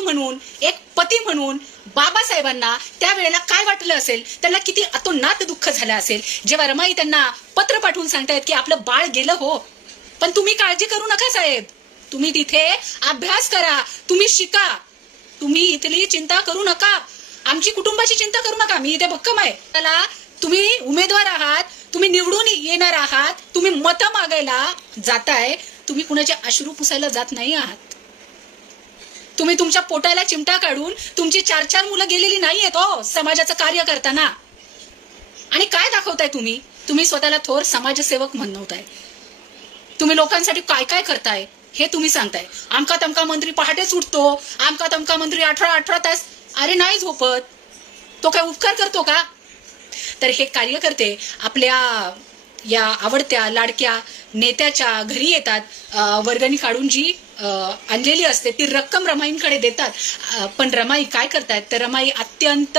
म्हणून, एक पती म्हणून बाबासाहेबांना त्यावेळेला काय वाटलं असेल, त्यांना किती अतोनात दुःख झालं असेल जेव्हा रमाई त्यांना पत्र पाठवून सांगतायत की आपलं बाळ गेलं हो, पण तुम्ही काळजी करू नका साहेब, तुम्ही तिथे अभ्यास करा, तुम्ही शिका, तुम्ही इथली चिंता करू नका, आमची कुटुंबाची चिंता करू नका, मी इथे भक्कम आहे. त्याला तुम्ही उमेदवार आहात, तुम्ही निवडून येणार आहात, तुम्ही मतं मागायला जाताय, तुम्ही कुणाचे अश्रू पुसायला जात नाही आहात. तुम्ही तुमच्या पोटाला चिमटा काढून तुमची 4-4 मुलं गेलेली नाहीयेत हो समाजाचं कार्य करताना. आणि काय दाखवताय तुम्ही? तुम्ही स्वतःला थोर समाजसेवक म्हणवताय. तुम्ही लोकांसाठी काय काय करताय हे तुम्ही सांगताय. आमका तमका मंत्री पहाटेच उठतो, आमका तमका मंत्री 18 तास. अरे नाही झोपत, तो काय उपकार करतो का? तर हे कार्यकर्ते आपल्या या आवडत्या लाडक्या नेत्याच्या घरी येतात, वर्गणी काढून जी आणलेली असते ती रक्कम रमाईंकडे देतात. पण रमाई काय करतात, तर रमाई अत्यंत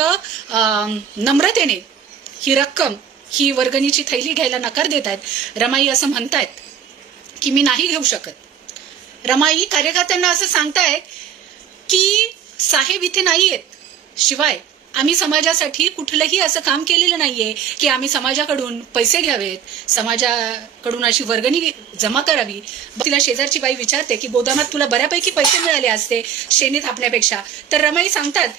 नम्रतेने ही रक्कम, ही वर्गणीची थैली घ्यायला नकार देत आहेत. रमाई असं म्हणतायत की मी नाही घेऊ शकत. रमाई कार्यकर्त्यांना असं सांगतायत की साहेब इथे नाहीयेत, शिवाय आम्ही समाजासाठी कुठलंही असं काम केलेलं नाहीये की आम्ही समाजाकडून पैसे घ्यावेत, समाजाकडून अशी वर्गणी जमा करावी. तिला शेजारची बाई विचारते की गोदामात तुला बऱ्यापैकी पैसे मिळाले असते शेणी थापण्यापेक्षा. तर रमाई सांगतात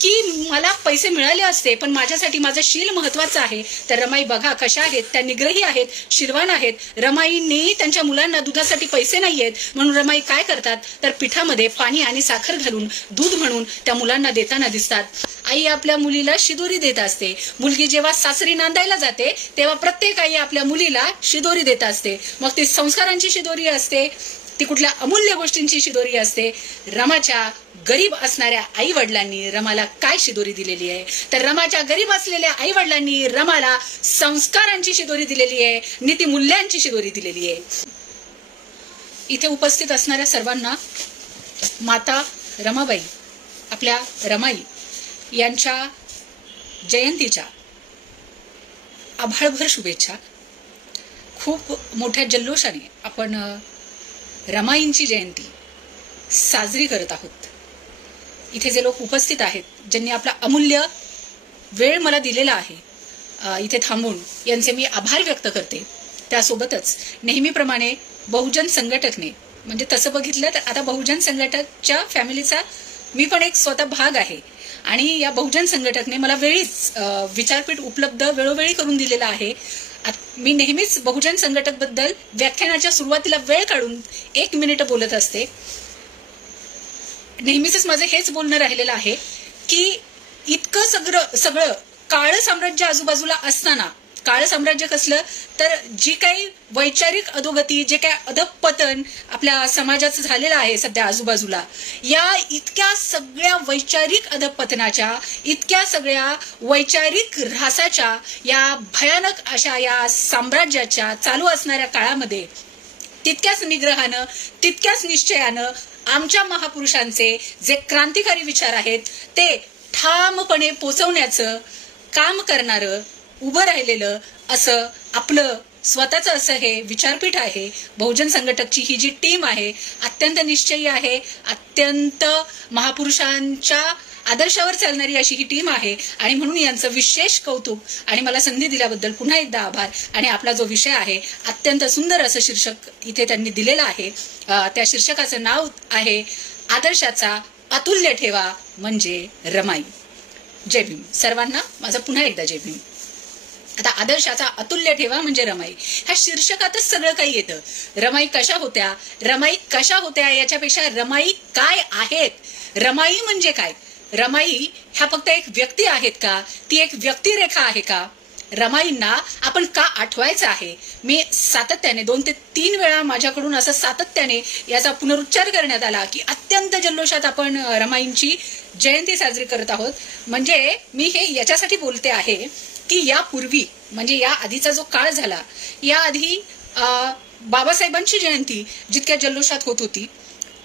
की मला पैसे मिळाले असते, पण माझ्यासाठी माझं शील महत्वाचं आहे. तर रमाई बघा कशा आहेत, त्या निग्रही आहेत, शीलवान आहेत. रमाईंनी त्यांच्या मुलांना दुधासाठी पैसे नाहीयेत म्हणून रमाई काय करतात, तर पिठामध्ये पाणी आणि साखर घालून दूध म्हणून त्या मुलांना देताना दिसतात. आई आपल्या मुलीला शिदोरी देत असते. मुलगी जेव्हा सासरी नांदायला जाते तेव्हा प्रत्येक आई आपल्या मुलीला शिदोरी देत असते. मग ती संस्कारांची शिदोरी असते, ती कुठल्या अमूल्य गोष्टींची शिदोरी असते. रमाच्या गरीब असणाऱ्या आई वडिलांनी रमाला काय शिदोरी दिलेली आहे, तर रमाच्या गरीब असलेल्या आई वडिलांनी रमाला संस्कारांची शिदोरी दिलेली आहे, नीतिमूल्यांची शिदोरी दिलेली आहे. इथे उपस्थित असणाऱ्या सर्वांना माता रमाबाई, आपल्या रमाई यांच्या जयंतीच्या आभाळभर शुभेच्छा. खूप मोठ्या जल्लोषाने आपण रमाईंची जयंती साजरी करत आहोत. इथे जे लोक उपस्थित आहेत, ज्यांनी आपला अमूल्य वेळ मला दिलेला आहे इथे थांबून, यांचे मी आभार व्यक्त करते. त्यासोबतच नेहमीप्रमाणे बहुजन संघटकने, म्हणजे तसं बघितलं तर आता बहुजन संघटकच्या फॅमिलीचा मी पण एक स्वतः भाग आहे, आणि या बहुजन संघटकने मला वेळीच विचारपीठ उपलब्ध वेळोवेळी करून दिलेला आहे. मी नेहमीच बहुजन संघटक बद्दल व्याख्यानाच्या सुरुवातीला वेळ काढून 1 मिनिट बोलत असते. नेहमीच माझं हेच बोलणं राहिलेलं आहे की इतकं सगळं काळं साम्राज्य आजूबाजूला असताना, काळं साम्राज्य कसलं, तर जी काही वैचारिक अधोगती, जे काही अधपतन आपल्या समाजाचं झालेलं आहे सध्या आजूबाजूला, या इतक्या सगळ्या वैचारिक अधपतनाच्या, इतक्या सगळ्या वैचारिक ऱ्हासाच्या, या भयानक अशा या साम्राज्याच्या चालू असणाऱ्या काळामध्ये तितक्याच निग्रहानं, तितक्याच निश्चयानं आमच्या महापुरुषांचे जे क्रांतिकारी विचार आहेत ते ठामपणे पोचवण्याचं काम करणारं, उभं राहिलेलं असं आपलं स्वतःचं असं हे विचारपीठ आहे. बहुजन संघटकची ही जी टीम आहे अत्यंत निश्चयी आहे, अत्यंत महापुरुषांच्या आदर्शावर चालणारी अशी ही टीम आहे, आणि म्हणून यांचं विशेष कौतुक. आणि मला संधी दिल्याबद्दल पुन्हा एकदा आभार. आणि आपला जो विषय आहे अत्यंत सुंदर असं शीर्षक इथे त्यांनी दिलेलं आहे. त्या शीर्षकाचं नाव आहे आदर्शाचा अतुल्य ठेवा म्हणजे रमाई. जय भीम. सर्वांना माझा पुन्हा एकदा जय भीम. आता आदर्शाचा अतुल्य ठेवा म्हणजे रमाई, ह्या शीर्षकातच सगळं काही येतं. रमाई कशा होत्या, रमाई कशा होत्या याच्यापेक्षा रमाई काय आहेत, रमाई म्हणजे काय, रमाई ह्या फक्त एक व्यक्ती आहेत का, ती एक व्यक्तिरेखा आहे का, रमाईंना आपण का आठवायचं आहे. मी सातत्याने 2 ते 3 वेळा माझ्याकडून असं सातत्याने याचा पुनरुच्चार करण्यात आला की अत्यंत जल्लोषात आपण रमाईंची जयंती साजरी करत आहोत. म्हणजे मी हे याच्यासाठी बोलते आहे की यापूर्वी, म्हणजे या आधीचा जो काळ झाला, या आधी बाबासाहेबांची जयंती जितक्या जल्लोषात होत होती,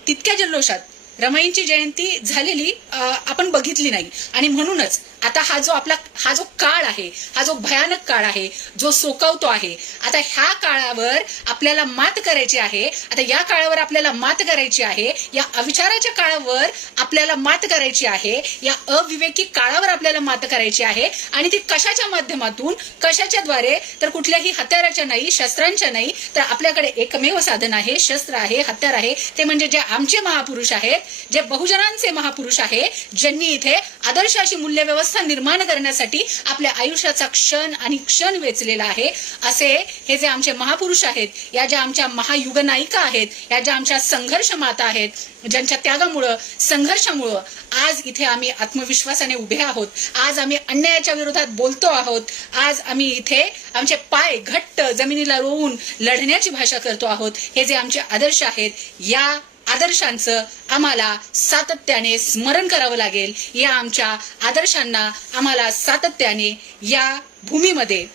तितक्या जल्लोषात रमाईंची जयंती झालेली आपण बघितली नाही. आणि म्हणूनच आता हा जो काळ आहे, हा जो भयानक काळ आहे, जो सोकावतो आहे, आता ह्या काळावर आपल्याला मात करायची आहे. आता या काळावर आपल्याला मात करायची आहे, या अविचाराच्या काळावर आपल्याला मात करायची आहे, या अविवेकी काळावर आपल्याला मात करायची आहे. आणि ती कशाच्या माध्यमातून, कशाच्या द्वारे? तर कुठल्याही हत्याराच्या नाही, शस्त्रांच्या नाही, तर आपल्याकडे एकमेव साधन आहे, शस्त्र आहे, हत्यार आहे, ते म्हणजे जे आमचे महापुरुष आहेत, जे बहुजनांचे महापुरुष आहे, ज्यांनी इथे आदर्श अशी मूल्य व्यवस्था निर्माण करण्यासाठी आपल्या आयुष्याचा क्षण आणि क्षण वेचलेला आहे. असे हे जे आमचे महापुरुष आहेत, या ज्या आमच्या महायुगनायिका आहेत, या ज्या आमच्या संघर्ष माता आहेत, ज्यांच्या त्यागामुळं, संघर्षामुळं आज इथे आम्ही आत्मविश्वासाने उभे आहोत. आज आम्ही अन्यायाच्या विरोधात बोलतो आहोत. आज आम्ही इथे आमचे पाय घट्ट जमिनीला रोवून लढण्याची भाषा करतो आहोत. हे जे आमचे आदर्श आहेत, या आदर्शांचं आम्हाला सातत्याने स्मरण करावं लागेल. या आमच्या आदर्शांना आम्हाला सातत्याने या भूमीमध्ये,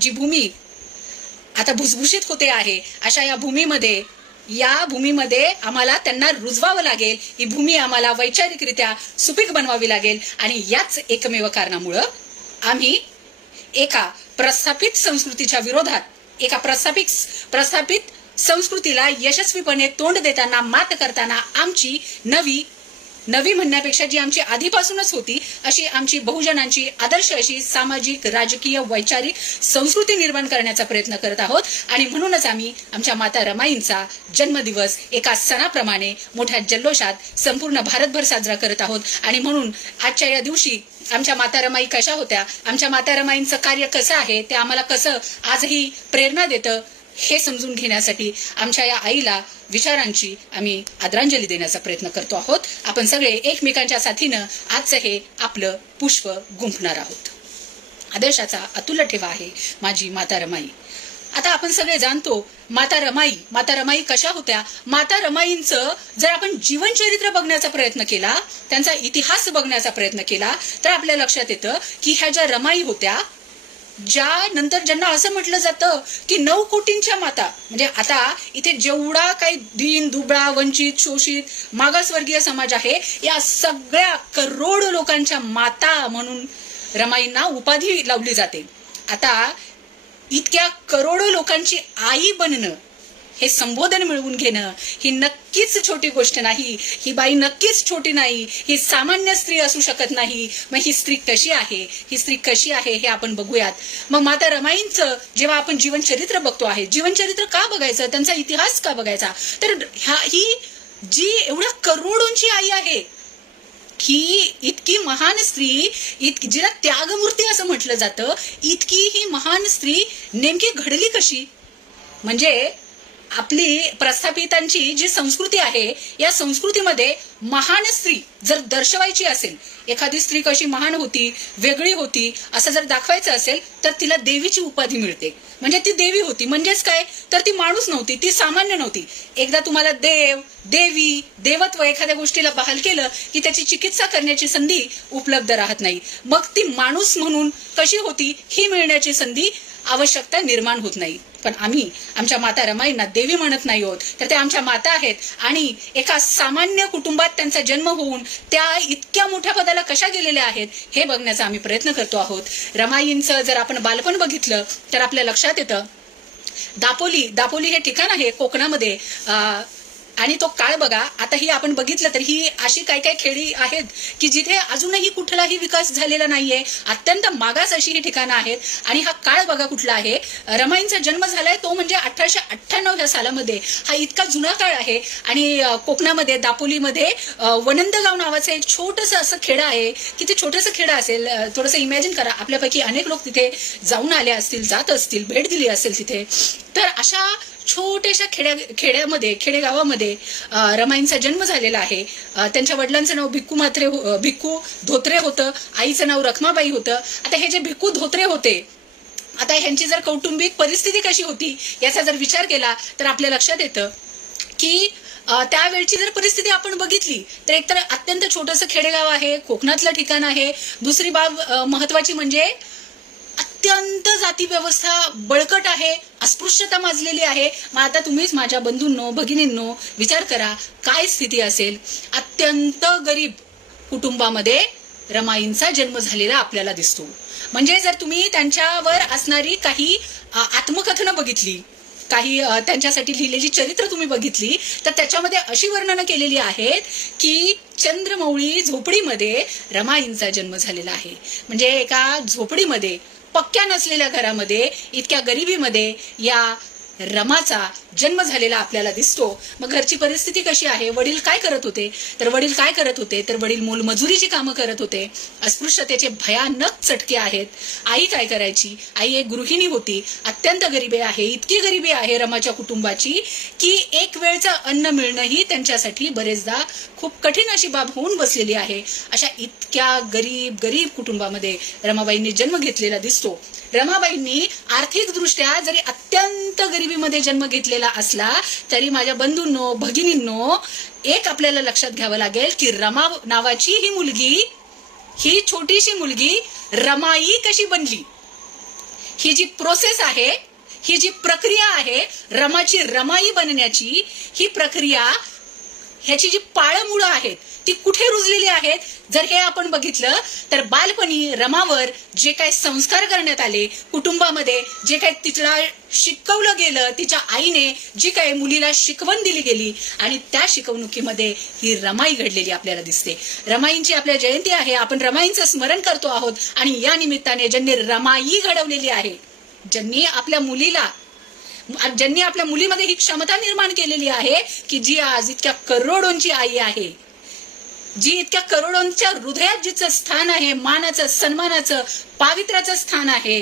जी भूमी आता भुसभुशीत होते आहे, अशा या भूमीमध्ये आम्हाला त्यांना रुजवावं लागेल. ही भूमी आम्हाला वैचारिकरित्या सुपीक बनवावी लागेल. आणि याच एकमेव कारणामुळं आम्ही एका प्रस्थापित संस्कृतीच्या विरोधात, एका प्रस्थापित संस्कृतीला यशस्वीपणे तोंड देताना, मात करताना आमची नवी म्हणण्यापेक्षा जी आमची आधीपासूनच होती अशी आमची बहुजनांची आदर्श अशी सामाजिक, राजकीय, वैचारिक संस्कृती निर्माण करण्याचा प्रयत्न करत आहोत. आणि म्हणूनच आम्ही आमच्या माता रमाईंचा जन्मदिवस एका सणाप्रमाणे मोठ्या जल्लोषात संपूर्ण भारतभर साजरा करत आहोत. आणि म्हणून आजच्या या दिवशी आमच्या माता रमाई कशा होत्या, आमच्या माता रमाईंचं कार्य कसं आहे, ते आम्हाला कसं आजही प्रेरणा देतं, हे समजून घेण्यासाठी आमच्या या आईला विचारांची आम्ही आदरांजली देण्याचा प्रयत्न करतो आहोत. आपण सगळे एकमेकांच्या साथीनं आजचं हे आपलं पुष्प गुंफणार आहोत. आदर्शाचा अतुल्य ठेवा आहे माझी माता रमाई. आता आपण सगळे जाणतो माता रमाई कशा होत्या. माता रमाईंचं जर आपण जीवनचरित्र बघण्याचा प्रयत्न केला, त्यांचा इतिहास बघण्याचा प्रयत्न केला, तर आपल्या लक्षात येतं की ह्या ज्या रमाई होत्या, ज्यांना असं म्हटलं जातं की 9 कोटींच्या माता, म्हणजे आता इथे जेवढा काही दीन, दुबळा, वंचित, शोषित, मागासवर्गीय समाज आहे, या सगळ्या करोडो लोकांच्या माता म्हणून रमाईंना उपाधी लावली जाते. आता इतक्या करोडो लोकांची आई बनणं, हे संबोधन मिळवून घेणं, ही नक्कीच छोटी गोष्ट नाही. ही बाई नक्कीच छोटी नाही. ही सामान्य स्त्री असू शकत नाही. मग ही स्त्री कशी आहे हे आपण बघूयात. मग माता रमाईंचं जेव्हा आपण जीवनचरित्र बघतो आहे, जीवनचरित्र का बघायचं, त्यांचा इतिहास का बघायचा, तर ही जी एवढ्या करोडोंची आई आहे, ही इतकी महान स्त्री, जिला त्यागमूर्ती असं म्हटलं जातं, इतकी ही महान स्त्री नेमकी घडली कशी? म्हणजे आपली प्रस्थापितांची जी संस्कृती आहे, या संस्कृतीमध्ये महान स्त्री जर दर्शवायची असेल, एखादी स्त्री कशी महान होती, वेगळी होती, असं जर दाखवायचं असेल, तर तिला देवीची उपाधी मिळते. म्हणजे ती देवी होती. म्हणजेच काय, तर ती माणूस नव्हती, ती सामान्य नव्हती. एकदा तुम्हाला देव, देवी, देवत्व एखाद्या गोष्टीला बहाल केलं की त्याची चिकित्सा करण्याची संधी उपलब्ध राहत नाही. मग ती माणूस म्हणून कशी होती ही मिळण्याची संधी, आवश्यकता निर्माण होत नाही. पण आम्ही आमच्या माता रमाईंना देवी म्हणत नाही आहोत, तर त्या आमच्या माता आहेत. आणि एका सामान्य कुटुंबात त्यांचा जन्म होऊन त्या इतक्या मोठ्या पदाला कशा गेलेल्या आहेत हे बघण्याचा आम्ही प्रयत्न करतो आहोत. रमाईंचं जर आपण बालपण बघितलं तर आपल्या लक्षात येतं, दापोली हे ठिकाण आहे कोकणामध्ये. आणि तो काळ बघा, आता ही आपण बघितलं तर ही अशी काय खेडी आहेत की जिथे अजूनही कुठलाही विकास झालेला नाहीये, अत्यंत मागास अशी ही ठिकाणं आहेत. आणि हा काळ बघा कुठला आहे. रमाईंचा जन्म झालाय तो म्हणजे 1898 या सालामध्ये. हा इतका जुना काळ आहे. आणि कोकणामध्ये दापोलीमध्ये वनंदगाव नावाचं एक छोटंसं असं खेडं आहे की ते छोटंसं खेडं असेल. थोडंसं इमॅजिन करा, आपल्यापैकी अनेक लोक तिथे जाऊन आले असतील, जात असतील, भेट दिली असेल तिथे. तर अशा छोट्याशा खेडेगावामध्ये रमाईंचा जन्म झालेला आहे. त्यांच्या वडिलांचं नाव भिक्खू धोत्रे होतं, आईचं नाव रखमाबाई होतं. आता हे जे भिक्खू धोत्रे होते, आता ह्यांची जर कौटुंबिक परिस्थिती कशी होती याचा जर विचार केला तर आपल्या लक्षात येतं की त्यावेळची जर परिस्थिती आपण बघितली तर एकतर अत्यंत छोटंसं खेडेगाव आहे, कोकणातलं ठिकाण आहे. दुसरी बाब महत्वाची म्हणजे अत्यंत जाती व्यवस्था बळकट आहे, अस्पृश्यता माजलेली आहे. मग आता तुम्हीच माझ्या बंधूंनो, भगिनींनो विचार करा काय स्थिती असेल. अत्यंत गरीब कुटुंबामध्ये रमाईंचा जन्म झालेला आपल्याला दिसतो. म्हणजे जर तुम्ही त्यांच्यावर असणारी काही आत्मकथनं बघितली, काही त्यांच्यासाठी लिहिलेली चरित्र तुम्ही बघितली, तर त्याच्यामध्ये अशी वर्णनं केलेली आहेत की चंद्रमौळी झोपडीमध्ये रमाईंचा जन्म झालेला आहे. म्हणजे एका झोपडीमध्ये, पक्क्या नसलेल्या घरामध्ये, इतक्या गरिबीमध्ये या रमाचा जन्म झालेला आपल्याला दिसतो. मग घरची परिस्थिती कशी आहे? वडील काय करत होते? तर वडील मोलमजुरीची कामं करत होते. अस्पृश्यतेचे भयानक चटके आहेत. आई काय करायची? आई एक गृहिणी होती. अत्यंत गरिबी आहे, इतकी गरिबी आहे रमाच्या कुटुंबाची की एक वेळचं अन्न मिळणंही त्यांच्यासाठी बरेचदा खूप कठीण अशी बाब होऊन बसलेली आहे. अशा इतक्या गरीब कुटुंबामध्ये रमाबाईंनी जन्म घेतलेला दिसतो. रमाबाईंनी आर्थिकदृष्ट्या जरी अत्यंत गरिबीमध्ये जन्म घेतलेला असला तरी माझ्या बंधूंनो, भगिनींनो, एक आपल्याला लक्षात घ्यावं लागेल की रमा नावाची ही मुलगी, ही छोटीशी मुलगी रमाई कशी बनली. ही जी प्रोसेस आहे, ही जी प्रक्रिया आहे रमाची रमाई बनण्याची, ही प्रक्रिया, ह्याची जी पाळमुळं आहेत ती कुठे रुजलेली आहेत. जर हे आपण बघितलं तर बालपणी रमावर जे काही संस्कार करण्यात आले, कुटुंबामध्ये जे काही तिला शिकवलं गेलं, तिच्या आईने जी काही मुलीला शिकवण दिली गेली आणि त्या शिकवणुकीमध्ये ही रमाई घडलेली आपल्याला दिसते. रमाईंची आपल्या जयंती आहे, आपण रमाईंचं स्मरण करतो आहोत आणि या निमित्ताने ज्यांनी रमाई घडवलेली आहे, ज्यांनी आपल्या मुलीमध्ये ही क्षमता निर्माण केलेली आहे की जी आज इतक्या करोडोंची आई आहे, जी इतक्या करोडोंच्या हृदयात जिचं स्थान आहे, मानाचं, सन्मानाचं, पावित्र्याचं स्थान आहे,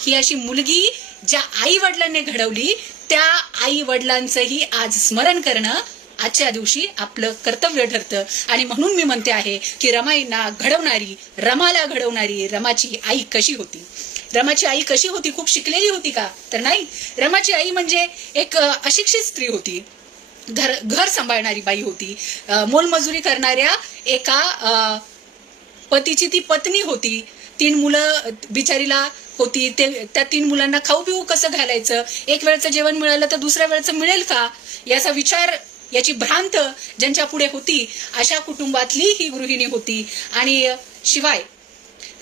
ही अशी मुलगी ज्या आई वडिलांनी घडवली, त्या आई वडिलांचंही आज स्मरण करणं आजच्या दिवशी आपलं कर्तव्य ठरतं. आणि म्हणून मी म्हणते आहे की रमाईंना घडवणारी, रमाला घडवणारी रमाची आई कशी होती. रमाची आई कशी होती? खूप शिकलेली होती का? तर नाही. रमाची आई म्हणजे एक अशिक्षित स्त्री होती, घर सांभाळणारी बाई होती, मोलमजुरी करणाऱ्या एका पतीची ती पत्नी होती. 3 मुलं बिचारीला होती. त्या 3 मुलांना खाऊ पिऊ कसं घालायचं, एक वेळचं जेवण मिळालं तर दुसऱ्या वेळचं मिळेल का, याचा विचार, याची भ्रांत ज्यांच्या पुढे होती, अशा कुटुंबातली ही गृहिणी होती. आणि शिवाय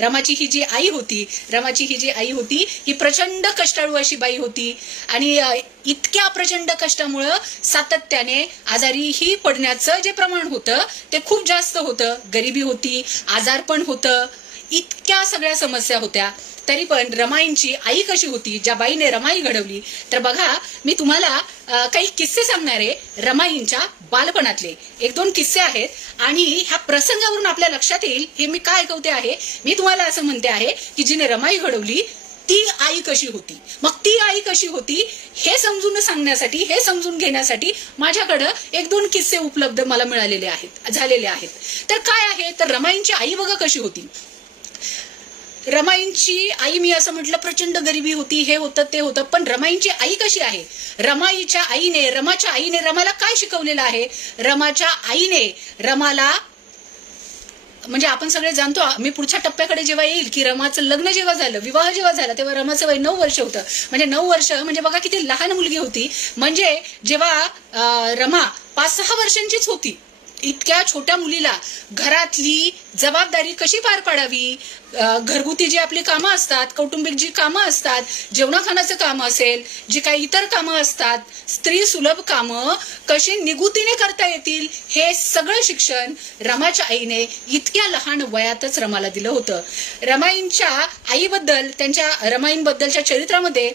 रमाची ही जी आई होती ही प्रचंड कष्टाळू अशी बाई होती. आणि इतक्या प्रचंड कष्टामुळं सातत्याने आजारीही पडण्याचं जे प्रमाण होतं ते खूप जास्त होतं. गरिबी होती, आजारपण होतं, इतक्या सगळ्या समस्या होत्या. तरी पण रमाईंची आई कशी होती, ज्या बाईने रमाई घडवली. तर बघा, मी तुम्हाला काही किस्से सांगणार आहे रमाईंच्या बालपणातले. 1-2 किस्से आहेत आणि ह्या प्रसंगावरून आपल्या लक्षात येईल हे मी काय ऐकवते आहे. मी तुम्हाला असं म्हणते आहे की जिने रमाई घडवली ती आई कशी होती. मग ती आई कशी होती हे समजून सांगण्यासाठी, हे समजून घेण्यासाठी माझ्याकडं 1-2 किस्से उपलब्ध मला झालेले आहेत. तर काय आहे, तर रमाईंची आई बघा कशी होती. रमाईंची आई, मी असं म्हटलं प्रचंड गरिबी होती, हे होतं ते होतं, पण रमाईंची आई कशी आहे. रमाच्या आईने रमाला काय शिकवलेलं आहे. रमाच्या आईने रमाला, म्हणजे आपण सगळे जाणतो, मी पुढच्या टप्प्याकडे जेव्हा येईल की रमाचं लग्न जेव्हा झालं, विवाह जेव्हा झाला, तेव्हा रमाचं वय 9 वर्ष होतं. म्हणजे 9 वर्ष म्हणजे बघा किती लहान मुलगी होती. म्हणजे जेव्हा रमा 5-6 वर्षांचीच होती, इतक्या छोट्या मुलीला घरातली जबाबदारी कशी पार पाडावी, घरगुती जी आपली कामं असतात, कौटुंबिक जी कामं असतात, जेवणाखानाचं काम असेल, जी काही इतर कामं असतात, स्त्री सुलभ कामं कशी निगुतीने करता येतील, हे सगळं शिक्षण रमाच्या आईने इतक्या लहान वयातच रमाला दिलं होतं. रमाईंबद्दलच्या चरित्रामध्ये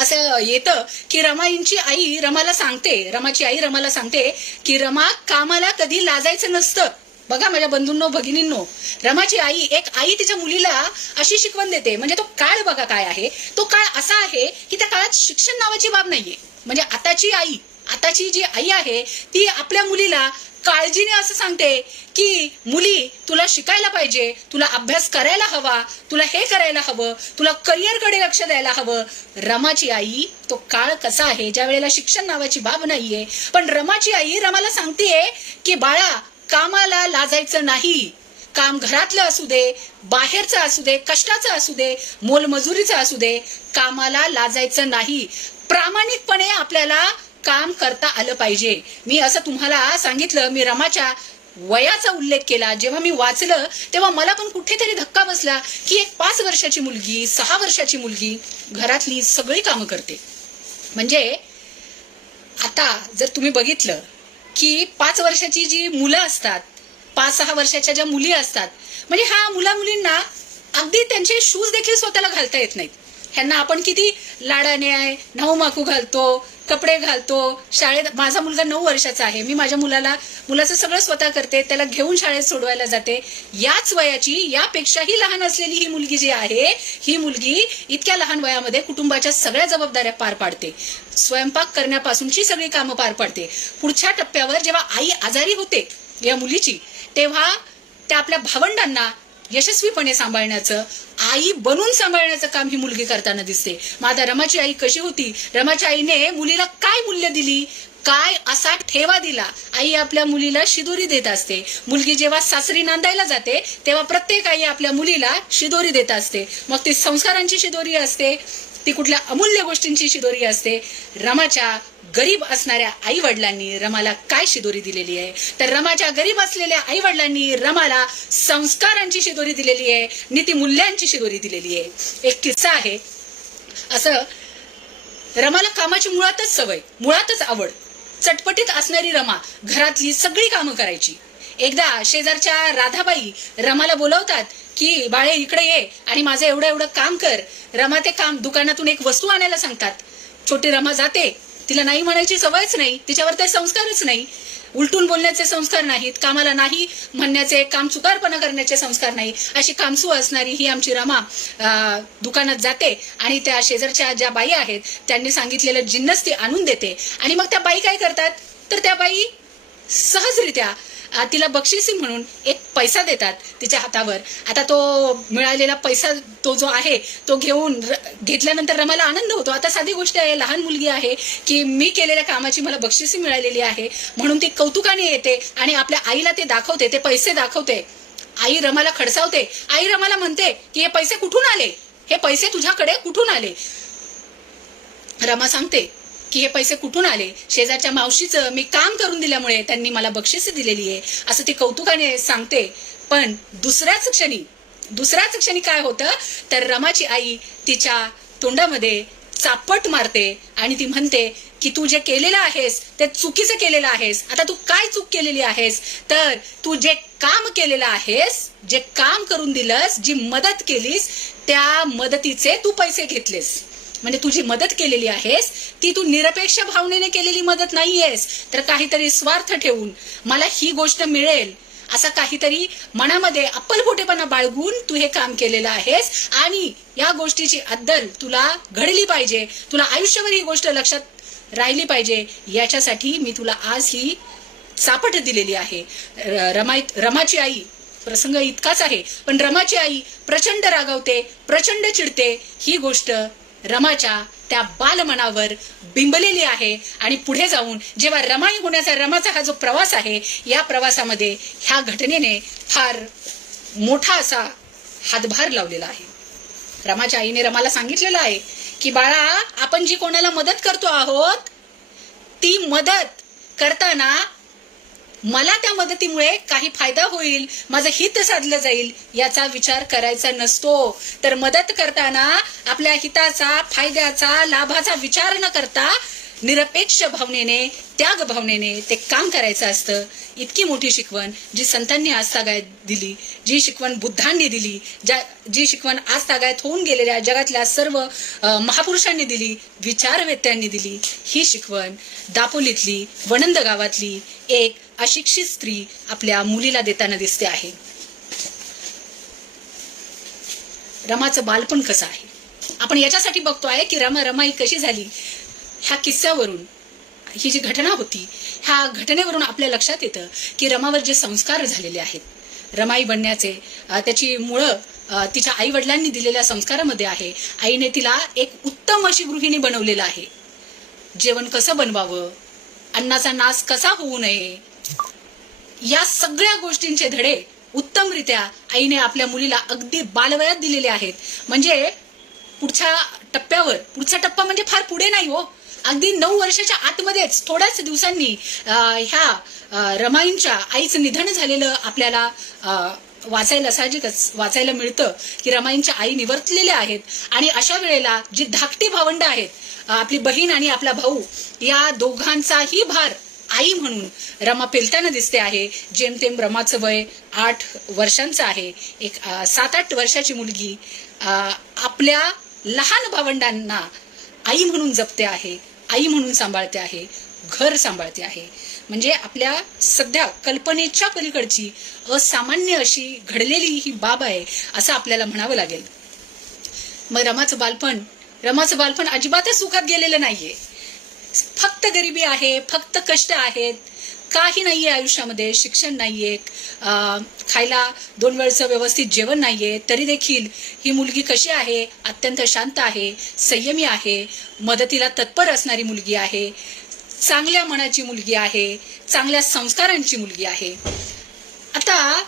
असं येतं की रमाची आई रमाला सांगते की रमा कामाला कधी लाजायचं नसतं. बघा माझ्या बंधूंनो, भगिनींनो, रमाची आई, एक आई तिच्या मुलीला अशी शिकवण देते. म्हणजे तो काळ बघा काय आहे. तो काळ असा आहे की त्या काळात शिक्षण नावाची बाब नाहीये. म्हणजे आताची जी आई आहे ती आपल्या मुलीला काळजीने असं सांगते की मुली, तुला शिकायला पाहिजे, तुला अभ्यास करायला हवा, तुला हे करायला हवं, तुला करिअरकडे लक्ष द्यायला हवं. रमाची आई, तो काळ कसा आहे ज्या वेळेला शिक्षण नावाची बाब नाहीये, पण रमाची आई रमाला सांगतेय की बाळा, कामाला लाजायचं नाही, काम घरातलं असू दे, बाहेरचं असू दे, कष्टाचं असू दे, मोलमजुरीचं असू दे, कामाला लाजायचं नाही. प्रामाणिकपणे आपल्याला काम करता आलं पाहिजे. मी असं तुम्हाला सांगितलं, मी रमाच्या वयाचा उल्लेख केला. जेव्हा मी वाचलं तेव्हा मला पण कुठेतरी धक्का बसला की एक 5 वर्षाची मुलगी, 6 वर्षाची मुलगी घरातली सगळी कामं करते. म्हणजे आता जर तुम्ही बघितलं की 5 वर्षाची जी मुलं असतात, 5-6 वर्षाच्या ज्या मुली असतात, म्हणजे ह्या मुलींना अगदी त्यांचे शूज देखील स्वतःला घालता येत नाहीत. ह्यांना आपण किती लाडाने न्हाऊमाखू घालतो, कपडे घालतो. शाळेत माझा मुलगा 9 वर्षाचा आहे. मी माझ्या मुलाचं सगळं स्वतः करते, त्याला घेऊन शाळेत सोडवायला जाते. याच वयाची, यापेक्षाही लहान असलेली ही मुलगी जी आहे, ही मुलगी इतक्या लहान वयामध्ये कुटुंबाच्या सगळ्या जबाबदाऱ्या पार पाडते. स्वयंपाक करण्यापासूनची सगळी कामं पार पाडते. पुढच्या टप्प्यावर जेव्हा आई आजारी होते या मुलीची, तेव्हा त्या आपल्या भावंडांना यशस्वीपणे सांभाळण्याचं, आई बनून सांभाळण्याचं काम ही मुलगी करताना दिसते. मग आता रमाची आई कशी होती? रमाच्या आईने मुलीला काय मूल्य दिली, काय असा ठेवा दिला? आई आपल्या मुलीला शिदोरी देत असते. मुलगी जेव्हा सासरी नांदायला जाते तेव्हा प्रत्येक आई आपल्या मुलीला शिदोरी देत असते. मग ती संस्कारांची शिदोरी असते, ती कुठल्या अमूल्य गोष्टींची शिदोरी असते. रमाच्या गरीब असणाऱ्या आई वडिलांनी रमाला काय शिदोरी दिलेली आहे? तर रमाच्या गरीब असलेल्या आई वडिलांनी रमाला संस्कारांची शिदोरी दिलेली आहे, नीतिमूल्यांची शिदोरी दिलेली आहे. एक किस्सा आहे. असं रमाला कामाची मुळातच सवय, मुळातच आवड. चटपटीत असणारी रमा घरातली सगळी कामं करायची. एकदा शेजारच्या राधाबाई रमाला बोलवतात की बाळे इकडे ये आणि माझं एवढं एवढं काम कर. रमा ते काम, दुकानातून एक वस्तू आणायला सांगतात. छोटी रमा जाते. तिला नाही म्हणायची सवयच नाही, तिच्यावर ते संस्कारच नाही. उलटून बोलण्याचे संस्कार नाहीत, कामाला नाही म्हणण्याचे, काम चुकारपणा करण्याचे संस्कार नाही. अशी कामसू असणारी ही आमची रमा दुकानात जाते आणि त्या शेजारच्या ज्या बाई आहेत त्यांनी सांगितलेलं जिन्नस ती आणून देते. आणि मग त्या बाई काय करतात, तर त्या बाई सहजरित्या तिला बक्षिसी म्हणून एक पैसा देतात तिच्या हातावर. आता तो मिळालेला पैसा, तो जो आहे तो घेतल्यानंतर रमाला आनंद होतो. आता साधी गोष्ट आहे, लहान मुलगी आहे की मी केलेल्या कामाची मला बक्षिसी मिळालेली आहे म्हणून ती कौतुकाने येते आणि आपल्या आईला ते दाखवते, ते पैसे दाखवते. आई रमाला खडसावते. आई रमाला म्हणते की हे पैसे कुठून आले, हे पैसे तुझ्याकडे कुठून आले? रमा सांगते की हे पैसे कुठून आले? शेजारच्या मावशीचं मी काम करून दिल्यामुळे त्यांनी मला बक्षिसी दिलेली आहे, असं ती कौतुकाने सांगते. पण दुसऱ्याच क्षणी काय होतं, तर रमाची आई तिच्या तोंडामध्ये चापट मारते आणि ती म्हणते की तू जे केलेलं आहेस ते चुकीचं केलेलं आहेस. आता तू काय चूक केलेली आहेस, तर तू जे काम केलेलं आहेस, जे काम करून दिलंस, जी मदत केलीस, त्या मदतीचे तू पैसे घेतलेस. म्हणजे तुझी मदत केलेली आहेस ती तू निरपेक्ष भावनेने केलेली मदत नाहीयेस, तर काहीतरी स्वार्थ ठेवून मला ही गोष्ट मिळेल असा काहीतरी मनामध्ये अप्पलपोटेपणा बाळगून तू हे काम केलेलं आहेस. आणि या गोष्टीची अद्दल तुला घडली पाहिजे, तुला आयुष्यभर ही गोष्ट लक्षात राहिली पाहिजे, याच्यासाठी मी तुला आज ही चापट दिलेली आहे. रमाची आई, प्रसंग इतकाच आहे पण रमाची आई प्रचंड रागावते, प्रचंड चिडते. ही गोष्ट रमाच्या त्या बालमनावर बिंबलेली आहे आणि पुढे जाऊन जेव्हा रमाई होण्याचा रमाचा हा जो प्रवास आहे, या प्रवासामध्ये ह्या घटनेने फार मोठा असा हातभार लावलेला आहे. रमाच्या आईने रमाला सांगितलेलं आहे की बाळा, आपण जी कोणाला मदत करतो आहोत ती मदत करताना मला त्या मदतीमुळे काही फायदा होईल, माझं हित साधलं जाईल याचा विचार करायचा नसतो. तर मदत करताना आपल्या हिताचा, फायद्याचा, लाभाचा विचार न करता निरपेक्ष भावनेने, त्याग भावनेने ते काम करायचं असतं. इतकी मोठी शिकवण जी संतांनी आज तागायत दिली, जी शिकवण बुद्धांनी दिली, जी शिकवण आज तागायत होऊन गेलेल्या जगातल्या सर्व महापुरुषांनी दिली, विचारवेत्यांनी दिली, ही शिकवण दापोलीतली, वणंद गावातली एक अशिक्षित स्त्री आपल्या मुलीला देताना दिसते आहे. रमाचं बालपण कसं आहे आपण याच्यासाठी बघतोय की रमाई कशी झाली. ह्या किस्स्यावरून, ही जी घटना होती, ह्या घटनेवरून आपल्या लक्षात येतं की रमावर जे संस्कार झालेले आहेत, रमाई बनण्याचे, त्याची मुळं तिच्या आई वडिलांनी दिलेल्या संस्कारामध्ये आहे. आईने तिला एक उत्तम अशी गृहिणी बनवलेलं आहे. जेवण कसं बनवावं, अन्नाचा नाश कसा होऊ नये, या सगळ्या गोष्टींचे धडे उत्तमरित्या आईने आपल्या मुलीला अगदी बालवयात दिलेले आहेत. म्हणजे पुढचा टप्पा म्हणजे फार पुढे नाही हो, अगदी 9 वर्षाच्या आतमध्येच थोड्याच दिवसांनी ह्या रमाईंच्या आईचं निधन झालेलं आपल्याला वाचायला साहजिकच वाचायला मिळतं की रमाईंच्या आई निवर्तलेल्या आहेत. आणि अशा वेळेला जी धाकटी भावंड आहेत, आपली बहीण आणि आपला भाऊ, या दोघांचाही भार आई म्हणून रमा पेलताना दिसते आहे. जेमतेम रमाचं वय 8 वर्षांचं आहे. एक 7-8 वर्षाची मुलगी आपल्या लहान भावंडांना आई म्हणून जपते आहे, आई म्हणून सांभाळते आहे, घर सांभाळते आहे. म्हणजे आपल्या सध्या कल्पनेच्या पलीकडची असामान्य अशी घडलेली ही बाब आहे असं आपल्याला म्हणावं लागेल. मग रमाचं बालपण अजिबातच सुखात गेलेलं नाहीये. फक्त गरिबी आहे, फक्त कष्ट आहेत, काही नाहीये आयुष्यामध्ये. शिक्षण नाहीये, खायला 2 वेळचं व्यवस्थित जेवण नाहीये. तरी देखील ही मुलगी कशी आहे? अत्यंत शांत आहे, संयमी आहे, मदतीला तत्पर असणारी मुलगी आहे, चांगल्या मनाची मुलगी आहे, चांगल्या संस्कारांची मुलगी आहे. आता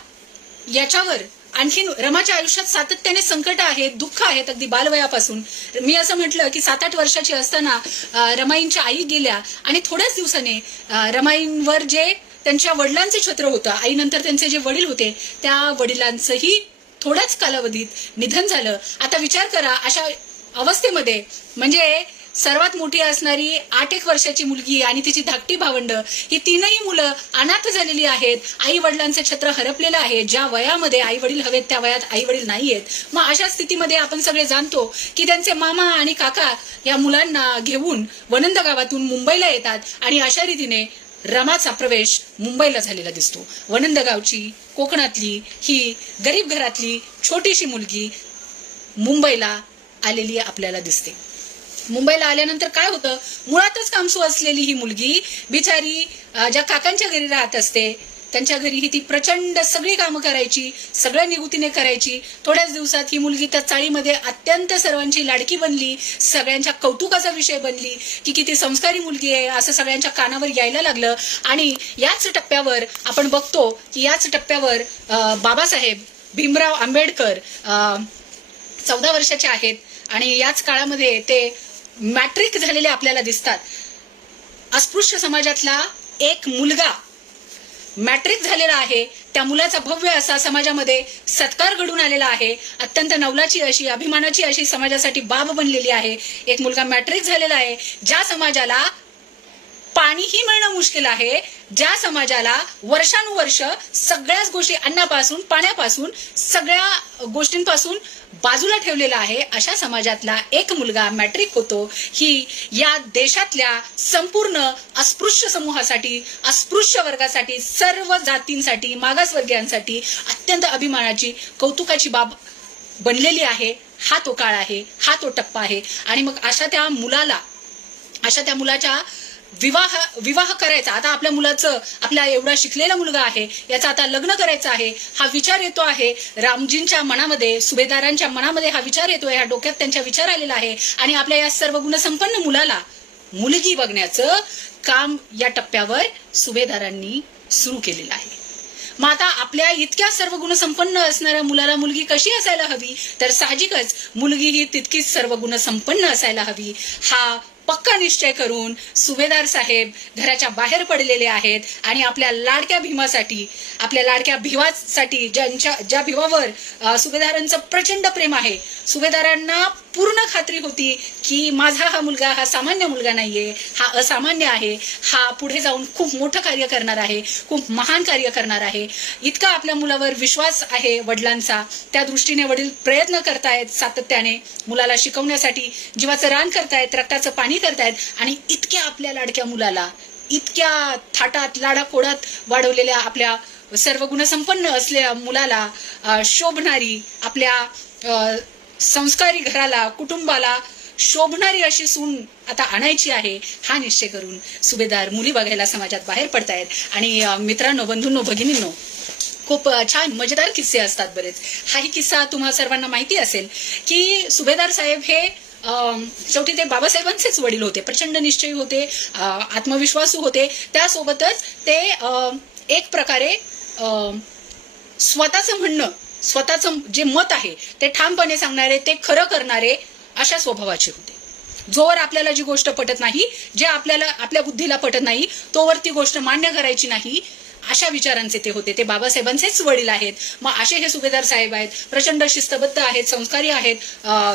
याच्यावर आणखीन रमाच्या आयुष्यात सातत्याने संकट आहेत, दुःख आहेत, अगदी बालवयापासून. मी असं म्हटलं की 7-8 वर्षाची असताना रमाईंच्या आई गेल्या आणि थोड्याच दिवसाने रमाईंवर जे त्यांच्या वडिलांचे छत्र होतं, आईनंतर त्यांचे जे वडील होते त्या वडिलांचंही थोड्याच कालावधीत निधन झालं. आता विचार करा, अशा अवस्थेमध्ये म्हणजे सर्वात मोठी असणारी 8-1 वर्षाची मुलगी आणि तिची धाकटी भावंड, ही तीनही मुलं अनाथ झालेली आहेत. आई वडिलांचं छत्र हरपलेलं आहे. ज्या वयामध्ये आई वडील हवेत त्या वयात आई वडील नाहीयेत. मग अशा स्थितीमध्ये आपण सगळे जाणतो की त्यांचे मामा आणि काका या मुलांना घेऊन वनंद गावातून मुंबईला येतात आणि अशा रीतीने रमाचा प्रवेश मुंबईला झालेला दिसतो. वनंद गावची, कोकणातली ही गरीब घरातली छोटीशी मुलगी मुंबईला आलेली आपल्याला दिसते. मुंबईला आल्यानंतर काय होतं, मुळातच कामसू असलेली ही मुलगी बिचारी ज्या काकांच्या घरी राहत असते त्यांच्या घरी ही ती प्रचंड सगळी कामं करायची, सगळ्या निगुतीने करायची. थोड्याच दिवसात ही मुलगी त्या चाळीमध्ये अत्यंत सर्वांची लाडकी बनली, सगळ्यांच्या कौतुकाचा विषय बनली की किती संस्कारी मुलगी आहे असं सगळ्यांच्या कानावर यायला लागलं. आणि याच टप्प्यावर आपण बघतो की याच टप्प्यावर बाबासाहेब भीमराव आंबेडकर 14 वर्षाचे आहेत आणि याच काळामध्ये ते मॅट्रिक झालेले आपल्याला दिसतात. अस्पृश्य समाजातला एक मुलगा मॅट्रिक झालेला आहे. त्या मुलाचा भव्य असा समाजामध्ये सत्कार घडून आलेला आहे. अत्यंत नवलाची अशी, अभिमानाची अशी समाजासाठी बाब बनलेली आहे. एक मुलगा मॅट्रिक झालेला आहे. ज्या समाजाला पाणीही मिळणं मुश्किल आहे, ज्या समाजाला वर्षानुवर्ष सगळ्याच गोष्टी, अन्नापासून पाण्यापासून सगळ्या गोष्टींपासून बाजूला ठेवलेला आहे, अशा समाजातला एक मुलगा मॅट्रिक होतो. ही या देशातल्या संपूर्ण अस्पृश्य समूहासाठी, अस्पृश्य वर्गासाठी, सर्व जातींसाठी, मागासवर्गीयांसाठी अत्यंत अभिमानाची, कौतुकाची बाब बनलेली आहे. हा तो काळ आहे, हा तो टप्पा आहे. आणि मग अशा त्या मुलाच्या विवाह करायचा. आता आपल्या मुलाचं, आपला एवढा शिकलेला मुलगा आहे, याचा आता लग्न करायचं आहे हा विचार येतो आहे. रामजींच्या मनामध्ये, सुभेदारांच्या मनामध्ये हा विचार येतोय, ह्या डोक्यात त्यांच्या विचार आलेला आहे. आणि आपल्या या सर्व गुणसंपन्न मुलाला मुलगी बघण्याचं काम या टप्प्यावर सुभेदारांनी सुरू केलेलं आहे. मग आता आपल्या इतक्या सर्व गुणसंपन्न असणाऱ्या मुलाला मुलगी कशी असायला हवी, तर साहजिकच मुलगी ही तितकीच सर्व गुणसंपन्न असायला हवी. हा पक्का निश्चय करून सुभेदार साहेब घराच्या बाहेर पडलेले आहेत आणि आपल्या लाडक्या भीमासाठी, आपल्या लाडक्या भिवासाठी, ज्या भिवावर सुभेदारांचं प्रचंड प्रेम आहे, सुभेदारांना पूर्ण खात्री होती की माझा हा मुलगा हा सामान्य मुलगा नाहीये, हा असामान्य आहे, हा पुढे जाऊन खूप मोठं कार्य करणार आहे, खूप महान कार्य करणार आहे. इतका आपल्या मुलावर विश्वास आहे वडिलांचा. त्या दृष्टीने वडील प्रयत्न करतायत सातत्याने, मुलाला शिकवण्यासाठी जीवाचं रान करतायत, रक्ताचं पाणी करतायत. आणि इतक्या आपल्या लाडक्या मुलाला, इतक्या थाटात लाडाकोडात वाढवलेल्या आपल्या सर्व गुणसंपन्न असलेल्या मुलाला शोभणारी, आपल्या संस्कारी घराला, कुटुंबाला शोभणारी अशी सून आता आणायची आहे, हा निश्चय करून सुभेदार मुली बघायला समाजात बाहेर पडतायत. आणि मित्रांनो, बंधूंनो, भगिनींनो, खूप छान मजेदार किस्से असतात बरेच. हाही किस्सा तुम्हा सर्वांना माहिती असेल की सुभेदार साहेब हे शेवटी ते बाबासाहेबांचेच वडील होते, प्रचंड निश्चयी होते, आत्मविश्वासू होते. त्यासोबतच ते एक प्रकारे स्वतःचं म्हणणं, स्वतःचं जे मत आहे ते ठामपणे सांगणारे, ते खरं करणारे अशा स्वभावाचे होते. जोवर आपल्याला जी गोष्ट पटत नाही, जे आपल्याला आपल्या बुद्धीला पटत नाही, तोवर ती गोष्ट मान्य करायची नाही, अशा विचारांचे ते होते. ते बाबासाहेबांचेच वडील आहेत. मग असे हे सुभेदार साहेब आहेत, प्रचंड शिस्तबद्ध आहेत, संस्कारी आहेत,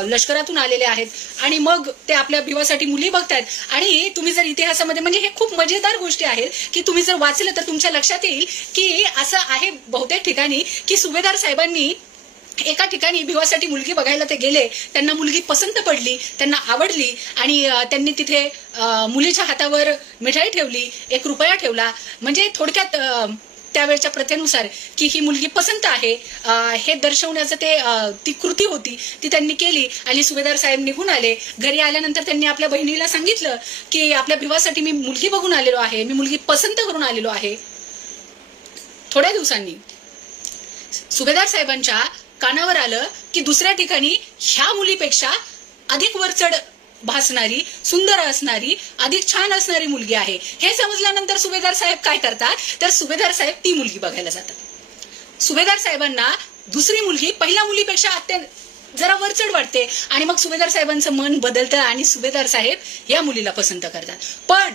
लष्करातून आलेले आहेत, आणि मग ते आपल्या भिवासाठी मुली बघतायत. आणि तुम्ही जर इतिहासामध्ये, म्हणजे हे खूप मजेदार गोष्टी आहेत की तुम्ही जर वाचलं तर तुमच्या लक्षात येईल की असं आहे बहुतेक ठिकाणी की सुभेदार साहेबांनी एका ठिकाणी भिवासाठी मुलगी बघायला ते गेले, त्यांना मुलगी पसंत पडली, त्यांना आवडली, आणि त्यांनी तिथे मुलीच्या हातावर मिठाई ठेवली, 1 रुपया ठेवला. म्हणजे थोडक्यात त्यावेळच्या प्रथेनुसार की ही मुलगी पसंत आहे हे दर्शवण्याचं ती कृती होती, ती त्यांनी केली. आणि सुभेदार साहेब निघून आले. घरी आल्यानंतर त्यांनी आपल्या बहिणीला सांगितलं की आपल्या भिवासाठी मी मुलगी बघून आलेलो आहे, मी मुलगी पसंत करून आलेलो आहे. थोड्या दिवसांनी सुभेदार साहेबांच्या कानावर आलं की दुसऱ्या ठिकाणी ह्या मुलीपेक्षा अधिक वरचढ भासणारी, सुंदर असणारी, अधिक छान असणारी मुलगी आहे. हे समजल्यानंतर सुभेदार साहेब काय करतात, तर सुभेदार साहेब ती मुलगी बघायला जातात. सुभेदार साहेबांना दुसरी मुलगी पहिल्या मुलीपेक्षा अत्यंत जरा वरचढ वाटते, आणि मग सुभेदार साहेबांचं मन बदलतं आणि सुभेदार साहेब या मुलीला पसंत करतात. पण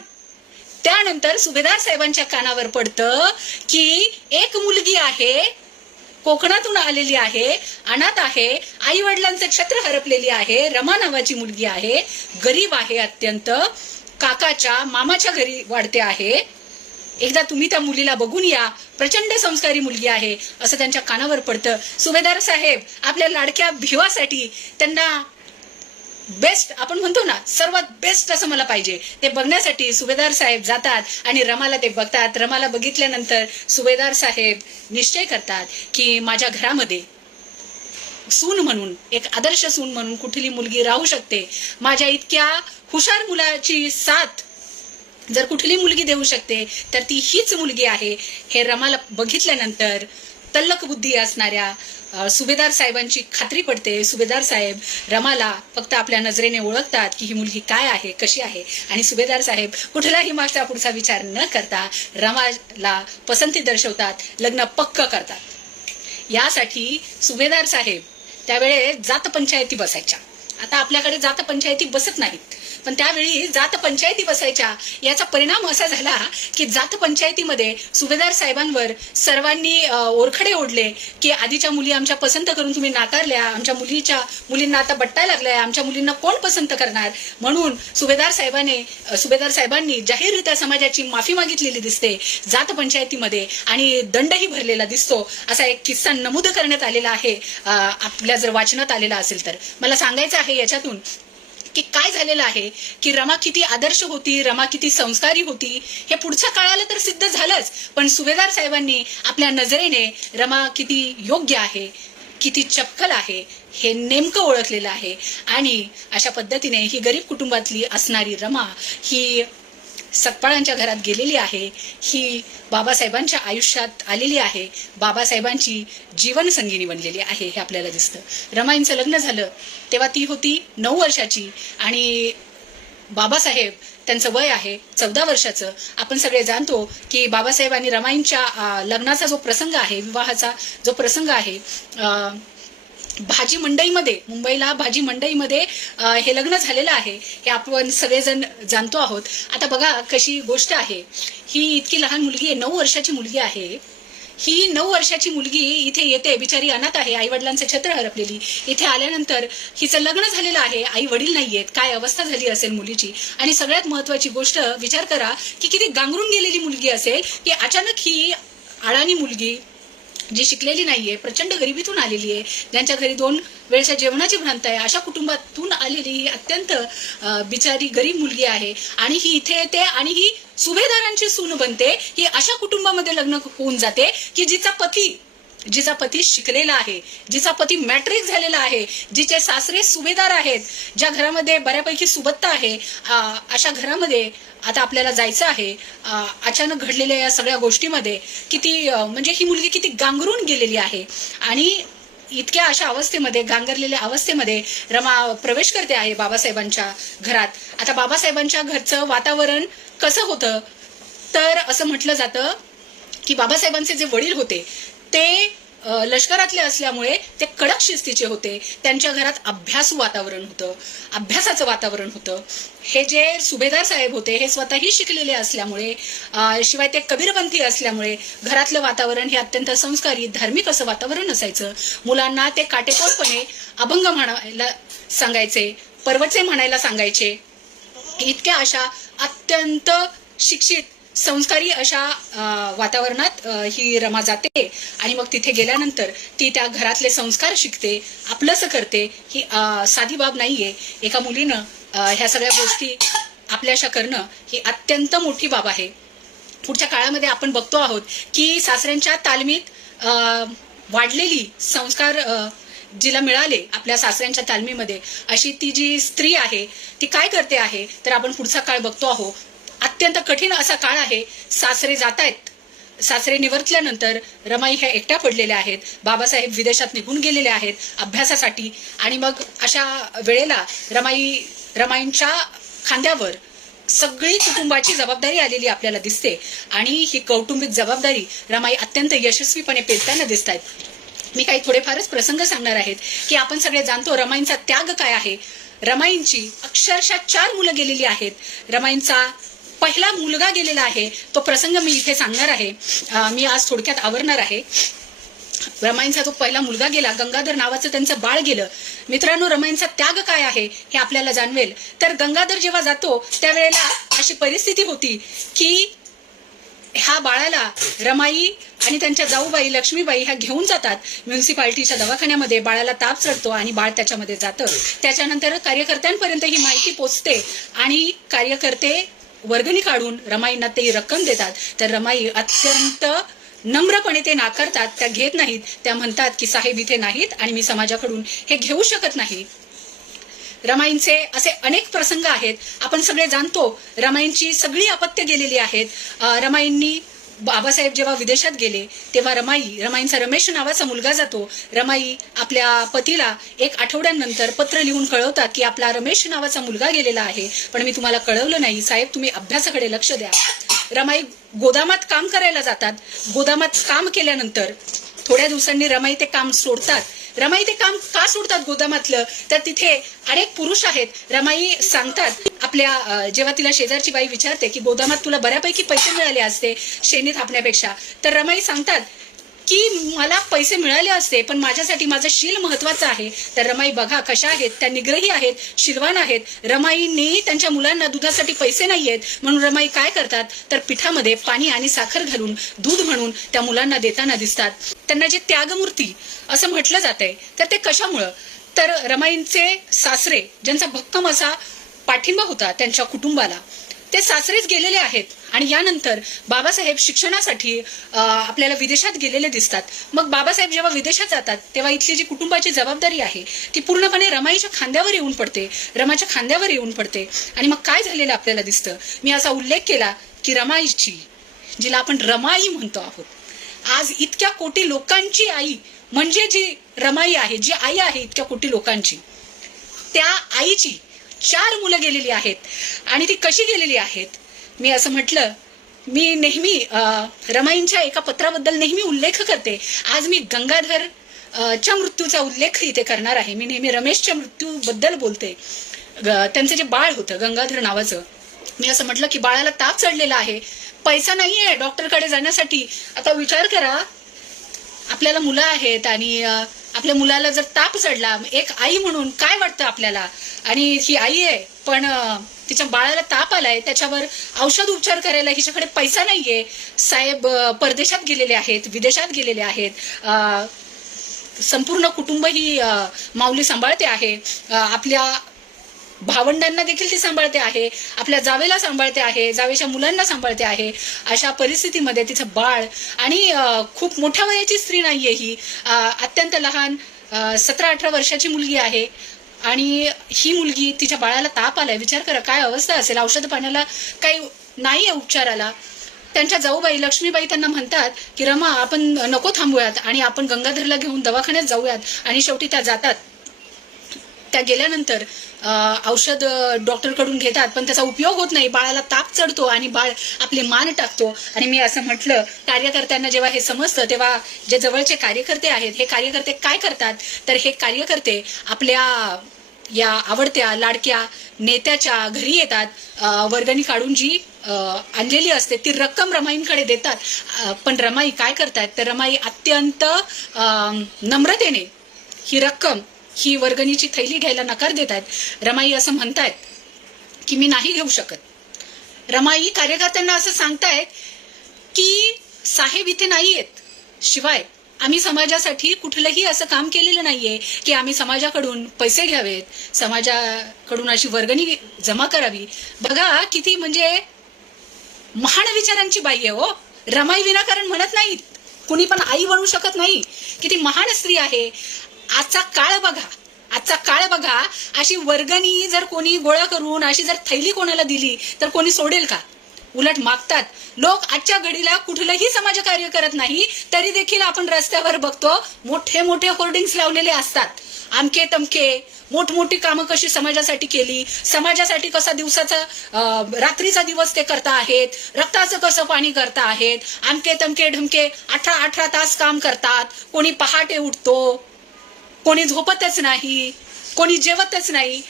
त्यानंतर सुभेदार साहेबांच्या कानावर पडतं की एक मुलगी आहे, कोकणातून आलेली आहे, अनाथ आहे, आई वडिलांचं छत्र हरपलेली आहे, रमा नावाची मुलगी आहे, गरीब आहे अत्यंत, काकाच्या मामाच्या घरी वाढते आहे, एकदा तुम्ही त्या मुलीला बघून या, प्रचंड संस्कारी मुलगी आहे, असं त्यांच्या कानावर पडतं. सुभेदार साहेब आपल्या लाडक्या भिवासाठी त्यांना बेस्ट, आपण म्हणतो ना सर्वात बेस्ट असं मला पाहिजे, ते बघण्यासाठी सुभेदार साहेब जातात आणि रमाला ते बघतात. रमाला बघितल्यानंतर सुभेदार साहेब निश्चय करतात की माझ्या घरामध्ये सून म्हणून, एक आदर्श सून म्हणून कुठली मुलगी राहू शकते, माझ्या इतक्या हुशार मुलाची साथ जर कुठली मुलगी देऊ शकते तर ती हीच मुलगी आहे. हे रमाला बघितल्यानंतर तल्लख बुद्धी असणाऱ्या सुभेदार साहेबांची खात्री पडते. सुभेदार साहेब रमाला फक्त आपल्या नजरेने ओळखतात की ही मुलगी काय आहे, कशी आहे, आणि सुभेदार साहेब कुठलाही मागचा पुढचा विचार न करता रमाला पसंती दर्शवतात, लग्न पक्क करतात. यासाठी सुभेदार साहेब त्यावेळेस जात पंचायती बसायच्या. आता आपल्याकडे जात पंचायती बसत नाहीत, पण त्यावेळी जात पंचायती बसायच्या. याचा परिणाम असा झाला की जात पंचायतीमध्ये सुभेदार साहेबांवर सर्वांनी ओरखडे ओढले की आधीच्या मुली आमच्या पसंत करून तुम्ही नाकारल्या, आमच्या मुलींना आता बट्टा लागलाय, आमच्या मुलींना कोण पसंत करणार. म्हणून सुभेदार साहेबांनी जाहीररित्या समाजाची माफी मागितलेली दिसते जात पंचायतीमध्ये, आणि दंडही भरलेला दिसतो. असा एक किस्सा नमूद करण्यात आलेला आहे, आपल्या जर वाचनात आलेला असेल तर. मला सांगायचं आहे याच्यातून की काय झालेलं आहे की रमा किती आदर्श होती, रमा किती संस्कारी होती, हे पुढच्या काळाला तर सिद्ध झालंच, पण सुभेदार साहेबांनी आपल्या नजरेने रमा किती योग्य आहे, किती चपकल आहे हे नेमकं ओळखलेलं आहे. आणि अशा पद्धतीने ही गरीब कुटुंबातली असणारी रमा ही सकपाळांच्या घरात गेलेली आहे, ही बाबासाहेबांच्या आयुष्यात आलेली आहे, बाबासाहेबांची जीवनसंगिनी बनलेली आहे, हे आपल्याला दिसतं. रमाईंचं लग्न झालं तेव्हा ती होती 9 वर्षाची, आणि बाबासाहेब त्यांचं वय आहे 14 वर्षाचं. आपण सगळे जाणतो की बाबासाहेब आणि रमाईंच्या लग्नाचा जो प्रसंग आहे, विवाहाचा जो प्रसंग आहे, भाजी मंडईमध्ये, मुंबईला भाजी मंडईमध्ये हे लग्न झालेलं आहे, हे आपण सगळेजण जाणतो आहोत. आता बघा कशी गोष्ट आहे, ही इतकी लहान मुलगी आहे, 9 वर्षाची मुलगी आहे. ही 9 वर्षाची मुलगी इथे येते, बिचारी अनाथ आहे, आई वडिलांचं छत्र हरपलेली. इथे आल्यानंतर हिचं लग्न झालेलं आहे, आई वडील नाहीयेत, काय अवस्था झाली असेल मुलीची. आणि सगळ्यात महत्वाची गोष्ट विचार करा की किती गांगरून गेलेली मुलगी असेल की अचानक ही अडाणी मुलगी जी शिकलेली नाहीये, प्रचंड गरिबीतून आलेली आहे, ज्यांच्या घरी 2 वेळच्या जेवणाची भ्रांत आहे, अशा कुटुंबातून आलेली ही अत्यंत बिचारी गरीब मुलगी आहे. आणि ही इथे येते आणि ही सुभेदारांची सून बनते. ही अशा कुटुंबामध्ये लग्न होऊन जाते की जिचा पती शिकलेला आहे, जिचा पती मॅट्रिक झालेला आहे, जिचे सासरे सुभेदार आहेत, ज्या घरामध्ये बऱ्यापैकी सुबत्ता आहे, अशा घरामध्ये आता आपल्याला जायचं आहे. अचानक घडलेल्या या सगळ्या गोष्टीमध्ये किती म्हणजे ही मुलगी किती गांगरून गेलेली आहे. आणि इतक्या अशा अवस्थेमध्ये, गांगरलेल्या अवस्थेमध्ये रमा प्रवेश करते आहे बाबासाहेबांच्या घरात. आता बाबासाहेबांच्या घरचं वातावरण कसं होतं तर असं म्हटलं जातं की बाबासाहेबांचे जे वडील होते ते लष्करातले असल्यामुळे ते कडक शिस्तीचे होते. त्यांच्या घरात अभ्यासू वातावरण होतं, अभ्यासाचं वातावरण होतं. हे जे सुभेदार साहेब होते हे स्वतःही शिकलेले असल्यामुळे, शिवाय ते कबीरपंथी असल्यामुळे घरातलं वातावरण हे अत्यंत संस्कारी धार्मिक असं वातावरण असायचं. मुलांना ते काटेकोरपणे अभंग म्हणायला सांगायचे, पर्वचे म्हणायला सांगायचे. इतक्या अशा अत्यंत शिक्षित संस्कारी अशा वातावरणात ही रमा जाते आणि मग तिथे गेल्यानंतर ती त्या घरातले संस्कार शिकते, आपलंसं करते. ही साधी बाब नाहीये. एका मुलीनं ह्या सगळ्या गोष्टी आपल्याशा करणं ही अत्यंत मोठी बाब आहे. पुढच्या काळामध्ये आपण बघतो आहोत की सासऱ्यांच्या तालमीत वाढलेली संस्कार जिला मिळाले आपल्या सासऱ्यांच्या तालमीमध्ये, अशी ती जी स्त्री आहे ती काय करते आहे तर आपण पुढचा काळ बघतो आहोत. अत्यंत कठीण असा काळ आहे. सासरे जात आहेत. सासरे निवर्तल्यानंतर रमाई ह्या एकट्या पडलेल्या आहेत. बाबासाहेब विदेशात निघून गेलेले आहेत अभ्यासासाठी. आणि मग अशा वेळेला रमाईंच्या खांद्यावर सगळी कुटुंबाची जबाबदारी आलेली आपल्याला दिसते आणि ही कौटुंबिक जबाबदारी रमाई अत्यंत यशस्वीपणे पेलताना दिसत आहेत. मी काही थोडेफारच प्रसंग सांगणार आहेत की आपण सगळे जाणतो रमाईंचा त्याग काय आहे. रमाईंची अक्षरशः 4 मुलं गेलेली आहेत. रमाईंचा पहिला मुलगा गेलेला आहे. तो प्रसंग मी इथे सांगणार आहे. मी आज थोडक्यात आवरणार आहे. रमाईंचा जो पहिला मुलगा गेला, गंगाधर नावाचं त्यांचं बाळ गेलं. मित्रांनो, रमाईंचा त्याग काय आहे हे आपल्याला जाणवेल. तर गंगाधर जेव्हा जातो त्यावेळेला अशी परिस्थिती होती की ह्या बाळाला रमाई आणि त्यांच्या जाऊबाई लक्ष्मीबाई ह्या घेऊन जातात म्युन्सिपाल्टीच्या दवाखान्यामध्ये. बाळाला ताप चढतो आणि बाळ त्याच्यामध्ये जातं. त्याच्यानंतर कार्यकर्त्यांपर्यंत ही माहिती पोचते आणि कार्यकर्ते वर्गणी काढून रमाईंना ते रक्कम देतात. तर रमाई अत्यंत नम्रपणे ते नाकारतात, त्या घेत नाहीत. त्या म्हणतात की साहेब इथे नाहीत आणि मी समाजाकडून हे घेऊ शकत नाही. रमाईंचे असे अनेक प्रसंग आहेत. आपण सगळे जाणतो रमाईंची सगळी अपत्य गेलेली आहेत. रमाईंनी बाबासाहेब जेव्हा विदेशात गेले तेव्हा रमाईंचा रमेश नावाचा मुलगा जातो. रमाई आपल्या पतीला 1 आठवड्यानंतर पत्र लिहून कळवतात की आपला रमेश नावाचा मुलगा गेलेला आहे, पण मी तुम्हाला कळवलं नाही. साहेब, तुम्ही अभ्यासाकडे लक्ष द्या. रमाई गोदामात काम करायला जातात. गोदामात काम केल्यानंतर थोड्या दिवसांनी रमाई ते काम सोडतात. रमाई ते काम का सोडतात गोदामातलं, तर तिथे अनेक पुरुष आहेत. रमाई सांगतात आपल्या जेव्हा तिला शेजारची बाई विचारते की गोदामात तुला बऱ्यापैकी पैसे मिळाले असते शेणी थापण्यापेक्षा, तर रमाई सांगतात की मला पैसे मिळाले असते पण माझ्यासाठी माझं शील महत्वाचं आहे. तर रमाई बघा कशा आहेत, त्या निग्रही आहेत, शीलवान आहेत. रमाईंनी त्यांच्या मुलांना दुधासाठी पैसे नाही आहेत म्हणून रमाई काय करतात तर पिठामध्ये पाणी आणि साखर घालून दूध म्हणून त्या मुलांना देताना दिसतात. त्यांना जे त्यागमूर्ती असं म्हटलं जातंय तर ते कशामुळं, तर रमाईंचे सासरे ज्यांचा भक्कम असा पाठिंबा होता त्यांच्या कुटुंबाला, ते सासरेच गेलेले आहेत. आणि यानंतर बाबासाहेब शिक्षणासाठी आपल्याला विदेशात गेलेले दिसतात. मग बाबासाहेब जेव्हा विदेशात जातात तेव्हा इथली जी कुटुंबाची जबाबदारी आहे ती पूर्णपणे रमाईच्या खांद्यावर येऊन पडते, रमाच्या खांद्यावर येऊन पडते. आणि मग काय झालेलं आपल्याला दिसतं. मी असा उल्लेख केला की रमाईची, जिला आपण रमाई म्हणतो आहोत, आज इतक्या कोटी लोकांची आई म्हणजे जी रमाई आहे, जी आई आहे इतक्या कोटी लोकांची, त्या आईची 4 मुलं गेलेली आहेत. आणि ती कशी गेलेली आहेत. मी असं म्हटलं, मी नेहमी रमाईंच्या एका पत्राबद्दल नेहमी उल्लेख करते. आज मी गंगाधर च्या मृत्यूचा उल्लेख इथे करणार आहे. मी नेहमी रमेशच्या मृत्यूबद्दल बोलते. त्यांचं जे बाळ होतं गंगाधर नावाचं, मी असं म्हटलं की बाळाला ताप चढलेला आहे, पैसा नाहीये डॉक्टरकडे जाण्यासाठी. आता विचार करा, आपल्याला मुलं आहेत आणि आपल्या मुलाला जर ताप चढला, एक आई म्हणून काय वाटतं आपल्याला. आणि ही आई आहे पण तिच्या बाळाला ताप आलाय, त्याच्यावर औषध उपचार करायला हिच्याकडे पैसा नाहीये. साहेब परदेशात गेलेले आहेत, विदेशात गेलेले आहेत. संपूर्ण कुटुंब ही माऊली सांभाळते आहे. आपल्या भावंडांना देखील ती सांभाळते आहे, आपल्या जावेला सांभाळते आहे, जावेच्या मुलांना सांभाळते आहे. अशा परिस्थितीमध्ये तिचं बाळ, आणि खूप मोठ्या वयाची स्त्री नाहीये ही, अत्यंत लहान 17-18 वर्षाची मुलगी आहे. आणि ही मुलगी, तिच्या बाळाला ताप आलाय. विचार करा काय अवस्था असेल. औषध पाण्याला काही नाहीये उपचाराला. त्यांच्या जाऊबाई लक्ष्मीबाई त्यांना म्हणतात की रमा, आपण नको थांबूयात आणि आपण गंगाधरला घेऊन दवाखान्यात जाऊयात. आणि शेवटी त्या जातात. त्या गेल्यानंतर औषध डॉक्टरकडून घेतात, पण त्याचा उपयोग होत नाही. बाळाला ताप चढतो आणि बाळ आपली मान टाकतो. आणि मी असं म्हटलं, कार्यकर्त्यांना जेव्हा हे समजतं तेव्हा जे जवळचे कार्यकर्ते आहेत, हे कार्यकर्ते काय करतात, तर हे कार्यकर्ते आपल्या या आवडत्या लाडक्या नेत्याच्या घरी येतात, वर्गणी काढून जी आणलेली असते ती रक्कम रमाईंकडे देतात. पण रमाई काय करतात, तर रमाई अत्यंत नम्रतेने ही रक्कम, ही वर्गणीची थैली घ्यायला नकार देतात. रमाई असं म्हणतायत की मी नाही घेऊ शकत. रमाई कार्यकर्त्यांना असं सांगतायत की साहेब इथे नाहीयेत, शिवाय आम्ही समाजासाठी कुठलंही असं काम केलेलं नाहीये की आम्ही समाजाकडून पैसे घ्यावेत, समाजाकडून अशी वर्गणी जमा करावी. बघा किती म्हणजे महान विचारांची बाई आहे हो. रमाई विनाकारण म्हणत नाहीत, कुणी पण आई बनू शकत नाही. किती महान स्त्री आहे. आजचा काळ बघा, अशी वर्गणी जर कोणी गोळा करून अशी जर थैली कोणाला दिली तर कोणी सोडेल का? उलट मागतात लोक. आजच्या घडीला कुठलंही समाजकार्य करत नाही तरी देखील आपण रस्त्यावर बघतो मोठे मोठे होर्डिंग्स लावलेले असतात. आमके तमके मोठमोठी कामं कशी समाजासाठी केली, समाजासाठी कसा दिवसाचा रात्रीचा दिवस ते करता आहेत, रक्ताचं कसं पाणी करता आहेत, आमके तमके ढमके 18 तास काम करतात. कोणी पहाटे उठतो, कोणी झोपतच नाही, कोणी जेवतच नाही.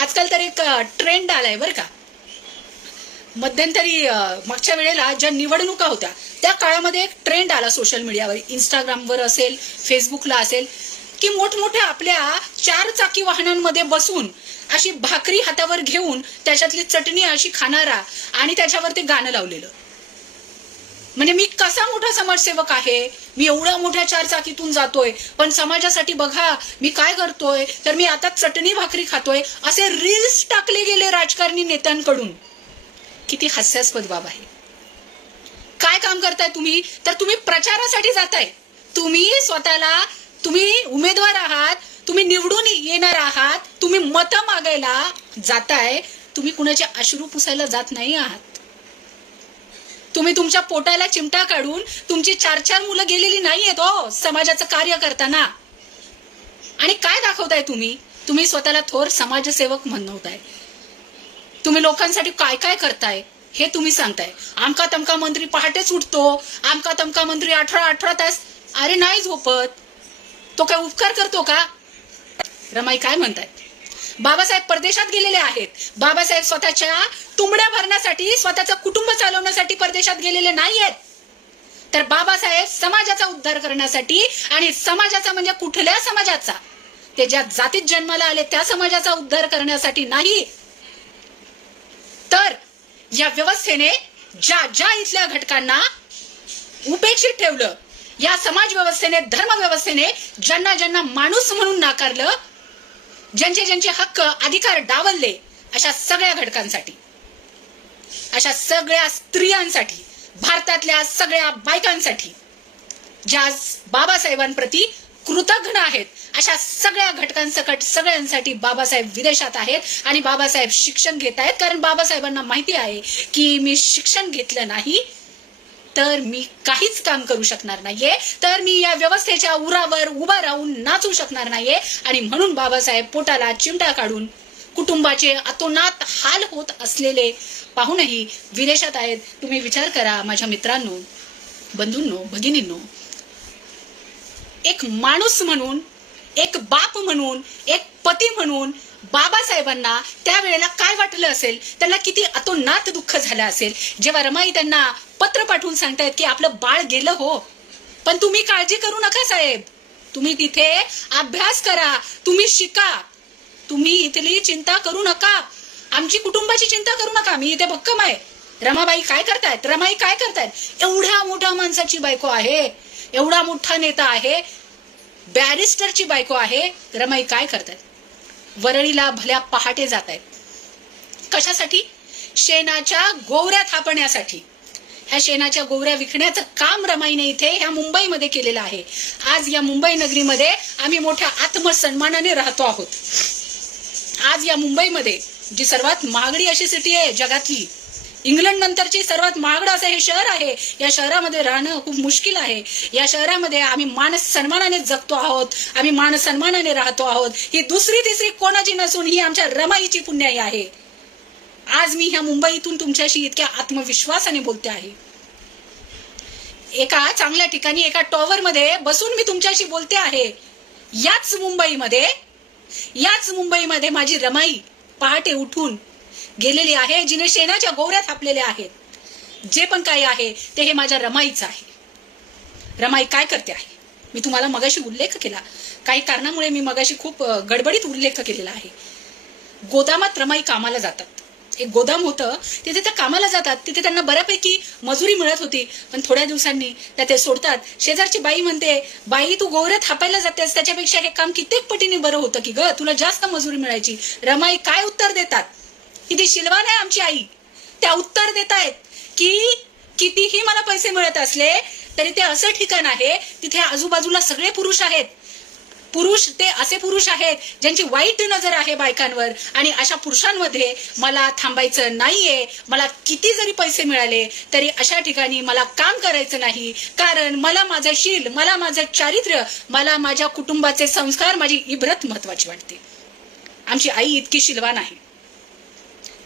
आजकाल तर एक ट्रेंड आलाय बरं का. मध्यंतरी मागच्या वेळेला ज्या निवडणुका होत्या त्या काळामध्ये एक ट्रेंड आला सोशल मीडियावर, इंस्टाग्रामवर असेल, फेसबुकला असेल, की मोठमोठ्या आपल्या 4 चाकी वाहनांमध्ये बसून अशी भाकरी हातावर घेऊन त्याच्यातली चटणी अशी खाणारा आणि त्याच्यावर ते गाणं लावलेलं. म्हणजे मी कसा मोठा समाजसेवक आहे, मी एवढ्या मोठ्या 4 चाकीतून जातोय, पण समाजासाठी बघा मी काय करतोय, तर मी आता चटणी भाकरी खातोय, असे रील्स टाकले गेले राजकारणी नेत्यांकडून. किती हास्यास्पद बाब आहे. काय काम करताय तुम्ही, तर तुम्ही प्रचारासाठी जाताय. तुम्ही उमेदवार आहात, तुम्ही निवडून येणार आहात, तुम्ही मतं मागायला जाताय. तुम्ही कुणाचे अश्रू पुसायला जात नाही आहात. तुम्ही तुमच्या पोटाला चिमटा काढून तुमची 4 मुलं गेलेली नाहीयेत हो समाजाचं कार्य करताना. आणि काय दाखवताय तुम्ही स्वतःला थोर समाजसेवक म्हणवताय. तुम्ही लोकांसाठी काय काय करताय हे तुम्ही सांगताय. आमका तमका मंत्री पहाटेच उठतो, आमका तमका मंत्री 18 तास. अरे नाही झोपत, तो काय उपकार करतो का? रमाई काय म्हणतायत, बाबासाहेब परदेशात गेलेले आहेत. बाबासाहेब स्वतःच्या तुंबड्या भरण्यासाठी, स्वतःचं कुटुंब चालवण्यासाठी परदेशात गेलेले नाहीयेत. तर बाबासाहेब समाजाचा उद्धार करण्यासाठी, आणि समाजाचा म्हणजे कुठल्या समाजाचा, ते ज्या जातीत जन्माला आले त्या समाजाचा उद्धार करण्यासाठी नाही, तर या व्यवस्थेने ज्या इथल्या घटकांना उपेक्षित ठेवलं, या समाज व्यवस्थेने, धर्म व्यवस्थेने ज्यांना माणूस म्हणून नाकारलं, ज्यांचे हक्क अधिकार डावलले, अशा सगळ्या घटकांसाठी, अशा सगळ्या स्त्रियांसाठी, भारतातल्या सगळ्या बायकांसाठी, ज्या बाबासाहेबांप्रती कृतज्ञ आहेत, अशा सगळ्या घटकांसकट सगळ्यांसाठी बाबासाहेब विदेशात आहेत. आणि बाबासाहेब शिक्षण घेत आहेत, कारण बाबासाहेबांना माहिती आहे की मी शिक्षण घेतलं नाही तर मी काहीच काम करू शकणार नाहीये, तर मी या व्यवस्थेच्या उरावर उभा राहून नाचू शकणार नाहीये. आणि म्हणून बाबासाहेब पोटाला चिमटा काढून कुटुंबाचे अतोनात हाल होत असलेले पाहूनही विदेशात आहेत. तुम्ही विचार करा माझ्या मित्रांनो, बंधूंनो, भगिनींनो, एक माणूस म्हणून, एक बाप म्हणून, एक पती म्हणून बाबासाहेबांना त्यावेळेला काय वाटलं असेल, त्यांना किती अतोनात दुःख झालं असेल, जेव्हा रमाई त्यांना पत्र पाठवून सांगतायत की आपलं बाळ गेलं हो, पण तुम्ही काळजी करू नका साहेब, तुम्ही तिथे अभ्यास करा, तुम्ही शिका, तुम्ही इथली चिंता करू नका, आमची कुटुंबाची चिंता करू नका, मी इथे भक्कम आहे. रमाबाई काय करतायत, रमाई काय करतायत, एवढ्या मोठ्या माणसाची बायको आहे, एवढा मोठा नेता आहे, बॅरिस्टरची बायको आहे, रमाई काय करतायत, वरळीला भल्या पहाटे जात आहेत. कशासाठी? शेणाच्या गोवऱ्या थापण्यासाठी. ह्या शेणाच्या गोवऱ्या विकण्याचं काम रमाईने इथे ह्या मुंबईमध्ये केलेलं आहे. आज या मुंबई नगरीमध्ये आम्ही मोठ्या आत्मसन्मानाने राहतो आहोत. आज या मुंबईमध्ये जी सर्वात महागडी अशी सिटी आहे जगातली, इंग्लंड नंतरची सर्वात महागडं असं हे शहर आहे. या शहरामध्ये राहणं खूप मुश्किल आहे. या शहरामध्ये आम्ही मान सन्मानाने जगतो आहोत, आम्ही मान सन्मानाने राहतो आहोत. ही दुसरी तिसरी कोणाची नसून ही आमच्या रमाईची पुण्याई आहे. आज मी ह्या मुंबईतून तुमच्याशी इतक्या आत्मविश्वासाने बोलते आहे. एका चांगल्या ठिकाणी एका टॉवर मध्ये बसून मी तुमच्याशी बोलते आहे. याच मुंबईमध्ये माझी रमाई पहाटे उठून गेलेली आहे, जिने शेणाच्या गोवऱ्या थापलेल्या आहेत. जे पण काही आहे ते हे माझ्या रमाईचं आहे. रमाई काय करते आहे मी तुम्हाला मगाशी उल्लेख केला. काही कारणामुळे मी मगाशी खूप गडबडीत उल्लेख केलेला आहे. गोदामात रमाई कामाला जातात. एक गोदाम होतं, तिथे त्या कामाला जातात. तिथे त्यांना बऱ्यापैकी मजुरी मिळत होती, पण थोड्या दिवसांनी त्या ते सोडतात. शेजारची बाई म्हणते, बाई तू गोवऱ्या थापायला जातेस, त्याच्यापेक्षा हे काम कित्येक पटीने बरं होतं की ग, तुला जास्त मजुरी मिळायची. रमाई काय उत्तर देतात? किती शिलवान आहे आमची आई. त्या उत्तर देत आहेत की कितीही मला पैसे मिळत असले तरी ते असं ठिकाण आहे तिथे आजूबाजूला सगळे पुरुष आहेत. ते असे पुरुष आहेत ज्यांची वाईट नजर आहे बायकांवर, आणि अशा पुरुषांमध्ये मला थांबायचं नाहीये. मला किती जरी पैसे मिळाले तरी अशा ठिकाणी मला काम करायचं नाही, कारण मला माझं शील, मला माझं चारित्र्य, मला माझ्या कुटुंबाचे संस्कार, माझी इब्रत महत्वाची वाटते. आमची आई इतकी शिलवान आहे.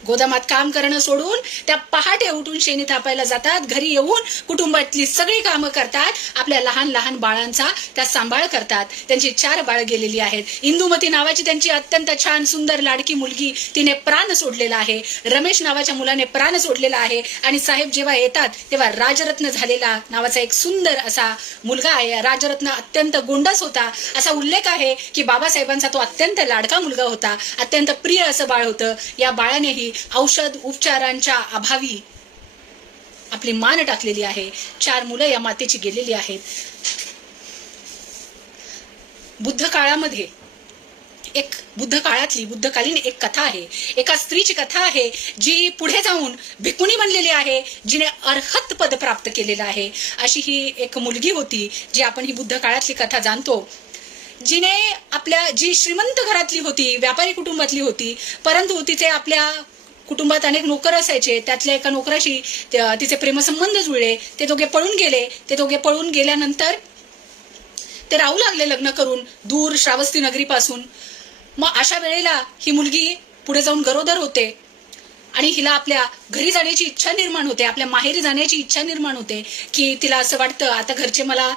गोदामात काम करणं सोडून त्या पहाटे उठून शेणी थापायला जातात. घरी येऊन कुटुंबातली सगळी कामं करतात. आपल्या लहान लहान बाळांचा त्या सांभाळ करतात. त्यांची 4 बाळं गेलेली आहेत. इंदुमती नावाची त्यांची अत्यंत छान सुंदर लाडकी मुलगी, तिने प्राण सोडलेला आहे. रमेश नावाच्या मुलाने प्राण सोडलेला आहे. आणि साहेब जेव्हा येतात तेव्हा राजरत्न झालेला नावाचा एक सुंदर असा मुलगा आहे. राजरत्न अत्यंत गोंडस होता. असा उल्लेख आहे की बाबासाहेबांचा तो अत्यंत लाडका मुलगा होता. अत्यंत प्रिय असं बाळ होतं. या बाळानेही औषध उपचारांच्या अभावी आपली मान टाकलेली आहे. 4 मुलं या मातेची गेलेली आहेत. बुद्धकालीन एक कथा आहे. एका स्त्रीची कथा आहे जी पुढे जाऊन भिकुणी बनलेली आहे, जिने अर्हत पद प्राप्त केलेलं आहे. अशी ही एक मुलगी होती जी आपण ही बुद्ध काळातली कथा जाणतो. जी श्रीमंत घरातली होती, व्यापारी कुटुंबातली होती, परंतु तिचे आपल्या कुटुंबात अनेक नोकर असायचे. त्यातल्या एका नोकराशी तिचे प्रेमसंबंध जुळले. ते दोघे पळून गेले. ते दोघे पळून गेल्यानंतर ते राहू लागले लग्न करून दूर श्रावस्ती नगरीपासून. मग अशा वेळेला ही मुलगी पुढे जाऊन गरोदर होते आणि हिला आपल्या घरी जाण्याची इच्छा निर्माण होते, आपल्या माहेरी जाण्याची इच्छा निर्माण होते की तिला असं वाटतं आता घरचे मला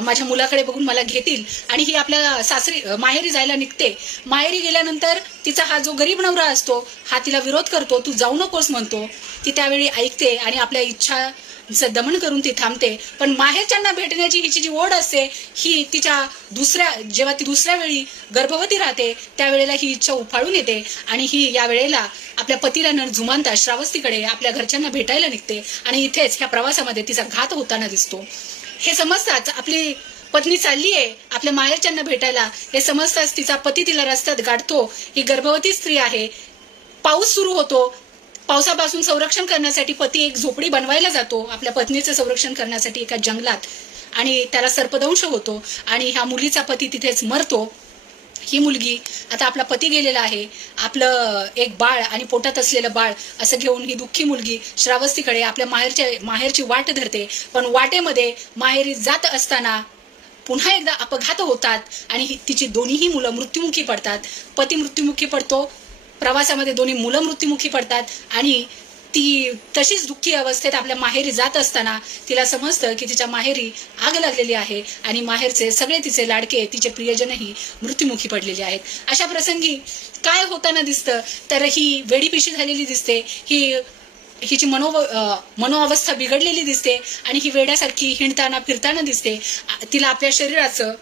माझ्या मुलाकडे बघून मला घेतील, आणि ही आपल्या माहेरी जायला निघते. माहेरी गेल्यानंतर तिचा हा जो गरीब नवरा असतो हा तिला विरोध करतो, तू जाऊ नकोस म्हणतो. ती त्यावेळी ऐकते आणि आपल्या इच्छांचं दमन करून ती थांबते. पण माहेरच्यांना भेटण्याची हिची जी ओढ असते ही जेव्हा ती दुसऱ्या वेळी गर्भवती राहते त्यावेळेला ही इच्छा उफाळून येते आणि ही या वेळेला आपल्या पतीला न जुमानता श्रावस्तीकडे आपल्या घरच्यांना भेटायला निघते. आणि इथेच ह्या प्रवासामध्ये तिचा घात होताना दिसतो. हे समजताच आपली पत्नी चालली आहे आपल्या माहेरच्यांना भेटायला, हे समजताच तिचा पती तिला रस्त्यात गाठतो. ही गर्भवती स्त्री आहे. पाऊस सुरू होतो. पावसापासून संरक्षण करण्यासाठी पती एक झोपडी बनवायला जातो आपल्या पत्नीचं संरक्षण करण्यासाठी एका जंगलात, आणि त्याला सर्पदंश होतो आणि ह्या मुलीचा पती तिथेच मरतो. ही मुलगी आता आपला पती गेलेला आहे, आपलं एक बाळ आणि पोटात असलेलं बाळ असं घेऊन ही दुःखी मुलगी श्रावस्तीकडे आपल्या माहेरची वाट धरते. पण वाटेमध्ये माहेरी जात असताना पुन्हा एकदा अपघात होतात आणि तिची दोन्हीही मुलं मृत्युमुखी पडतात. पती मृत्युमुखी पडतो, प्रवासामध्ये दोन्ही मुलं मृत्युमुखी पडतात, आणि ती तशीच दुःखी अवस्थेत आपल्या माहेरी जात असताना तिला समजतं की तिच्या माहेरी आग लागलेली आहे आणि माहेरचे सगळे तिचे लाडके, तिचे प्रियजनही मृत्युमुखी पडलेले आहेत. अशा प्रसंगी काय होताना दिसतं तर ही वेडीपिशी झालेली दिसते. हिची मनोअवस्था बिघडलेली दिसते आणि ही वेड्यासारखी हिंडताना फिरताना दिसते. तिला आपल्या शरीराचं,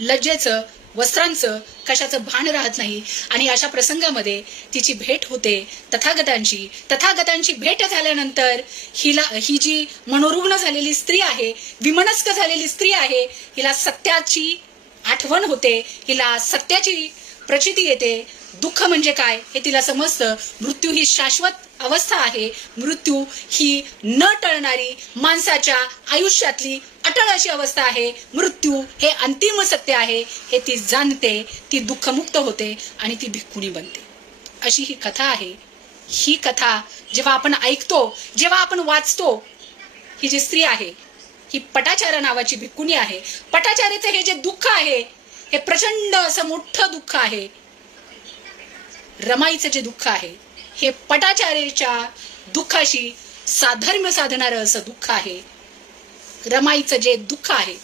लज्जेचं, वस्त्रांचं कशाचं भान राहत नाही. आणि अशा प्रसंगामध्ये तिची भेट होते तथागतांची भेट झाल्यानंतर ही जी मनोरुग्ण झालेली स्त्री आहे, विमनस्क झालेली स्त्री आहे, हिला सत्याची आठवण होते, हिला सत्याची प्रचिती येते. दुःख म्हणजे काय हे तिला समजतं. मृत्यू ही शाश्वत अवस्था आहे. मृत्यू ही न टळणारी माणसाच्या आयुष्यातली अटळ अशी अवस्था आहे. मृत्यू हे अंतिम सत्य आहे हे ती जाणते. ती दुःखमुक्त होते आणि ती भिक्खुणी बनते. अशी ही कथा आहे. ही कथा जेव्हा आपण ऐकतो, जेव्हा आपण वाचतो, ही जी स्त्री आहे ही पटाचार्य नावाची भिक्कुणी आहे. पटाचार्याचं हे जे दुःख आहे हे प्रचंड असं मोठं दुःख आहे. रमाईचं जे दुःख आहे हे पटाचार्याच्या दुःखाशी साधर्म्य साधणारं असं दुःख आहे. रमाईचं जे दुःख आहे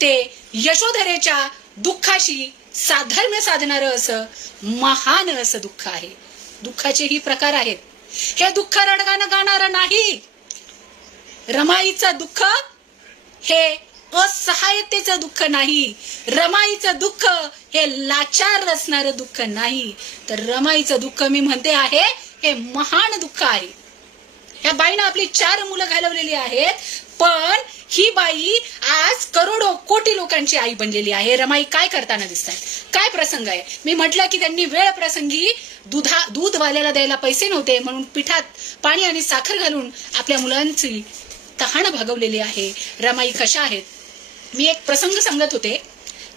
ते यशोधरेच्या दुःखाशी साधर्म्य साधणारं असं महान असं दुःख आहे. दुःखाचेही प्रकार आहेत. हे दुःख रडगाणं गाणारं नाही. रमाईचं दुःख हे असहायतेचं दुःख नाही. रमाईचं दुःख हे लाचार असणारं दुःख नाही. तर रमाईचं दुःख मी म्हणते आहे हे महान दुःख आहे. ह्या बाईनं आपली 4 मुलं घालवलेली आहेत, पण ही बाई आज करोडो कोटी लोकांची आई बनलेली आहे. रमाई काय करताना दिसतात, काय प्रसंग आहे. मी म्हटलं की त्यांनी वेळ प्रसंगी दूधवाल्याला द्यायला पैसे नव्हते म्हणून पिठात पाणी आणि साखर घालून आपल्या मुलांची तहान भागवलेली आहे. रमाई कशा आहेत. मी एक प्रसंग सांगत होते.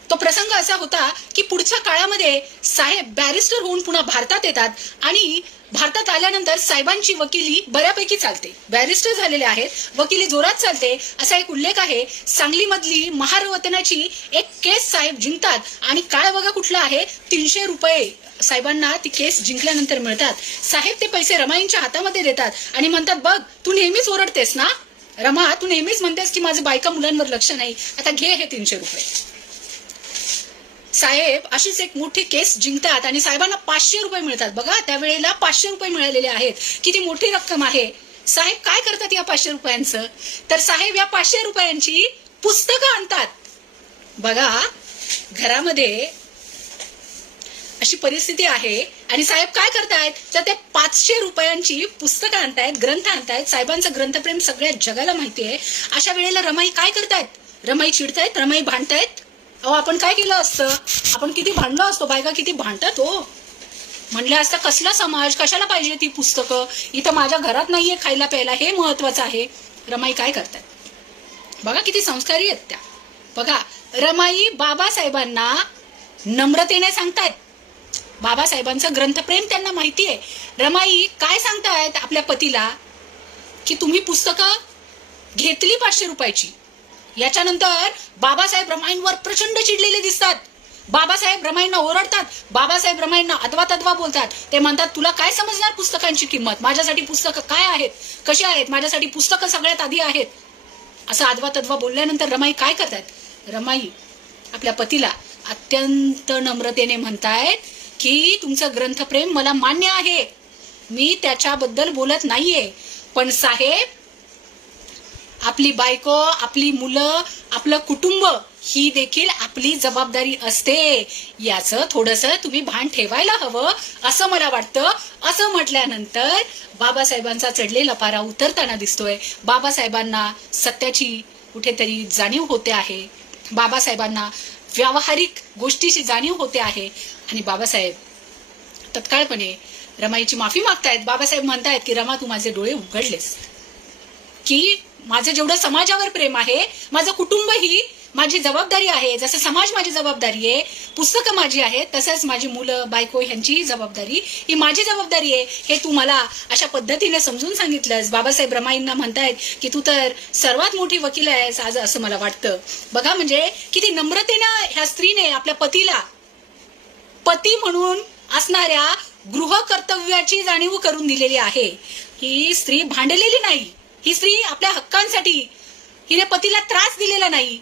तो प्रसंग असा होता की पुढच्या काळामध्ये साहेब बॅरिस्टर होऊन पुन्हा भारतात येतात आणि भारतात आल्यानंतर साहेबांची वकिली बऱ्यापैकी चालते. बॅरिस्टर झालेले आहेत, वकिली जोरात चालते असा एक उल्लेख आहे. सांगलीमधली महारवतनाची एक केस साहेब जिंकतात आणि काळ बघा कुठला आहे, 300 रुपये साहेबांना ती केस जिंकल्यानंतर मिळतात. साहेब ते पैसे रमाईंच्या हातामध्ये देतात आणि म्हणतात, बघ तू नेहमीच ओरडतेस ना रमा, तू नेहमीच म्हणतेस की माझं बायका मुलांवर लक्ष नाही, आता घे हे 300 रुपये. साहेब अशीच एक मोठी केस जिंकतात आणि साहेबांना 500 रुपये मिळतात. बघा त्यावेळेला 500 रुपये मिळालेले आहेत, किती मोठी रक्कम आहे. साहेब काय करतात या 500 रुपयांचं, तर साहेब या 500 रुपयांची पुस्तकं आणतात. बघा घरामध्ये अशी परिस्थिती आहे आणि साहेब काय करतायत, तर ते 500 रुपयांची पुस्तकं आणतायत, ग्रंथ आणतायत. साहेबांचं ग्रंथप्रेम सगळ्या जगाला माहिती आहे. अशा वेळेला रमाई काय करतायत, रमाई चिडतायत, रमाई भांडतायत. अहो आपण काय केलं असतं, आपण किती भांडलो असतो, बायका किती भांडतात हो. म्हणलं असतं कसला समाज, कशाला पाहिजे ती पुस्तकं, इथं माझ्या घरात नाहीये खायला प्यायला, हे महत्वाचं आहे. रमाई काय करतात बघा, किती संस्कारी आहेत त्या. बघा रमाई बाबासाहेबांना नम्रतेने सांगतायत, बाबासाहेबांचं ग्रंथप्रेम त्यांना माहिती आहे. रमाई काय सांगतायत आपल्या पतीला की तुम्ही पुस्तकं घेतली 500 रुपयाची. याच्यानंतर बाबासाहेब रमाईंवर प्रचंड चिडलेले दिसतात. बाबासाहेब रमाईंना ओरडतात, बाबासाहेब रमाईंना अद्वा तद्वा बोलतात. ते म्हणतात तुला काय समजणार पुस्तकांची किंमत, माझ्यासाठी पुस्तकं काय आहेत, कशी आहेत, माझ्यासाठी पुस्तकं सगळ्यात आधी आहेत. असं अद्वा तद्वा बोलल्यानंतर रमाई काय करतात, रमाई आपल्या पतीला अत्यंत नम्रतेने म्हणतायत की तुमचं ग्रंथप्रेम मला मान्य आहे, मी त्याच्याबद्दल बोलत नाहीये, पण साहेब आपली बायको, आपली मुलं, आपलं कुटुंब ही देखील आपली जबाबदारी असते, याचं थोडंसं तुम्ही भान ठेवायला हवं असं मला वाटतं. असं म्हटल्यानंतर बाबासाहेबांचा चढलेला पारा उतरताना दिसतोय. बाबासाहेबांना सत्याची कुठेतरी जाणीव होते आहे, बाबासाहेबांना व्यावहारिक गोष्टीची जाणीव होते आहे आणि बाबासाहेब तत्काळपणे रमाईची माफी मागतायत. बाबासाहेब म्हणतायत की रमा तू माझे डोळे उघडलेस, की माझं जेवढं समाजावर प्रेम आहे, माझं कुटुंब ही माझी जबाबदारी आहे, जसं समाज माझी जबाबदारी आहे, पुस्तकं माझी आहेत, तसंच माझी मुलं बायको ह्यांची जबाबदारी ही माझी जबाबदारी आहे, हे तू मला अशा पद्धतीने समजून सांगितलंस. बाबासाहेब रमाईंना म्हणतायत की तू तर सर्वात मोठी वकील आहेस आज, असं मला वाटतं. बघा म्हणजे किती नम्रतेनं ह्या स्त्रीने आपल्या पतीला पती म्हणून असणाऱ्या गृह कर्तव्याची जाणीव करून दिलेली आहे. ही स्त्री भांडलेली नाही, ही स्त्री आपल्या हक्कांसाठी हिने पतीला त्रास दिलेला नाही.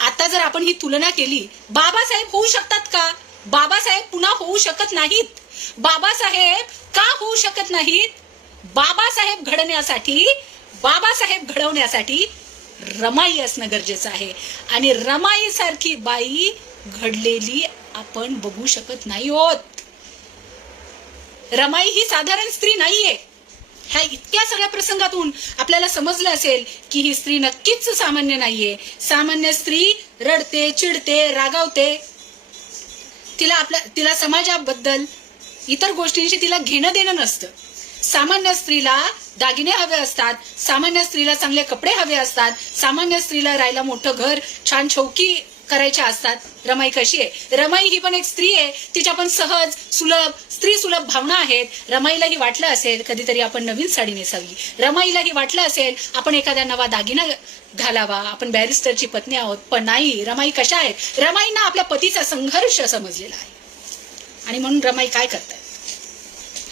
आता जर आपण ही तुलना केली, बाबासाहेब होऊ शकतात का, बाबासाहेब पुन्हा होऊ शकत नाहीत. बाबासाहेब का होऊ शकत नाहीत, बाबासाहेब घडण्यासाठी, बाबासाहेब घडवण्यासाठी रमाई असणं गरजेचं आहे आणि रमाई सारखी बाई घडलेली आपण बघू शकत नाही आहोत. रमाई ही साधारण स्त्री नाहीये. ह्या इतक्या सगळ्या प्रसंगातून आपल्याला समजलं असेल की ही स्त्री नक्कीच सामान्य नाहीये. सामान्य स्त्री रडते, चिडते, रागावते, तिला समाजाबद्दल इतर गोष्टींशी तिला घेणं देणं नसतं. सामान्य स्त्रीला दागिने हवे असतात, सामान्य स्त्रीला चांगले कपडे हवे असतात, सामान्य स्त्रीला राहायला मोठं घर, छान चौकी करायच्या असतात. रमाई कशी आहे? रमाई ही पण एक स्त्री आहे, तिच्या पण सहज सुलभ स्त्री सुलभ भावना आहेत. रमाईलाही वाटलं असेल कधीतरी आपण नवीन साडी नेसावी, रमाईलाही वाटलं असेल आपण एखादा नवा दागिना घालावा, आपण बॅरिस्टरची पत्नी आहोत. पण नाही, रमाई कशा आहेत? रमाईंना आपल्या पतीचा संघर्ष समजलेला आहे आणि म्हणून रमाई काय करतायत?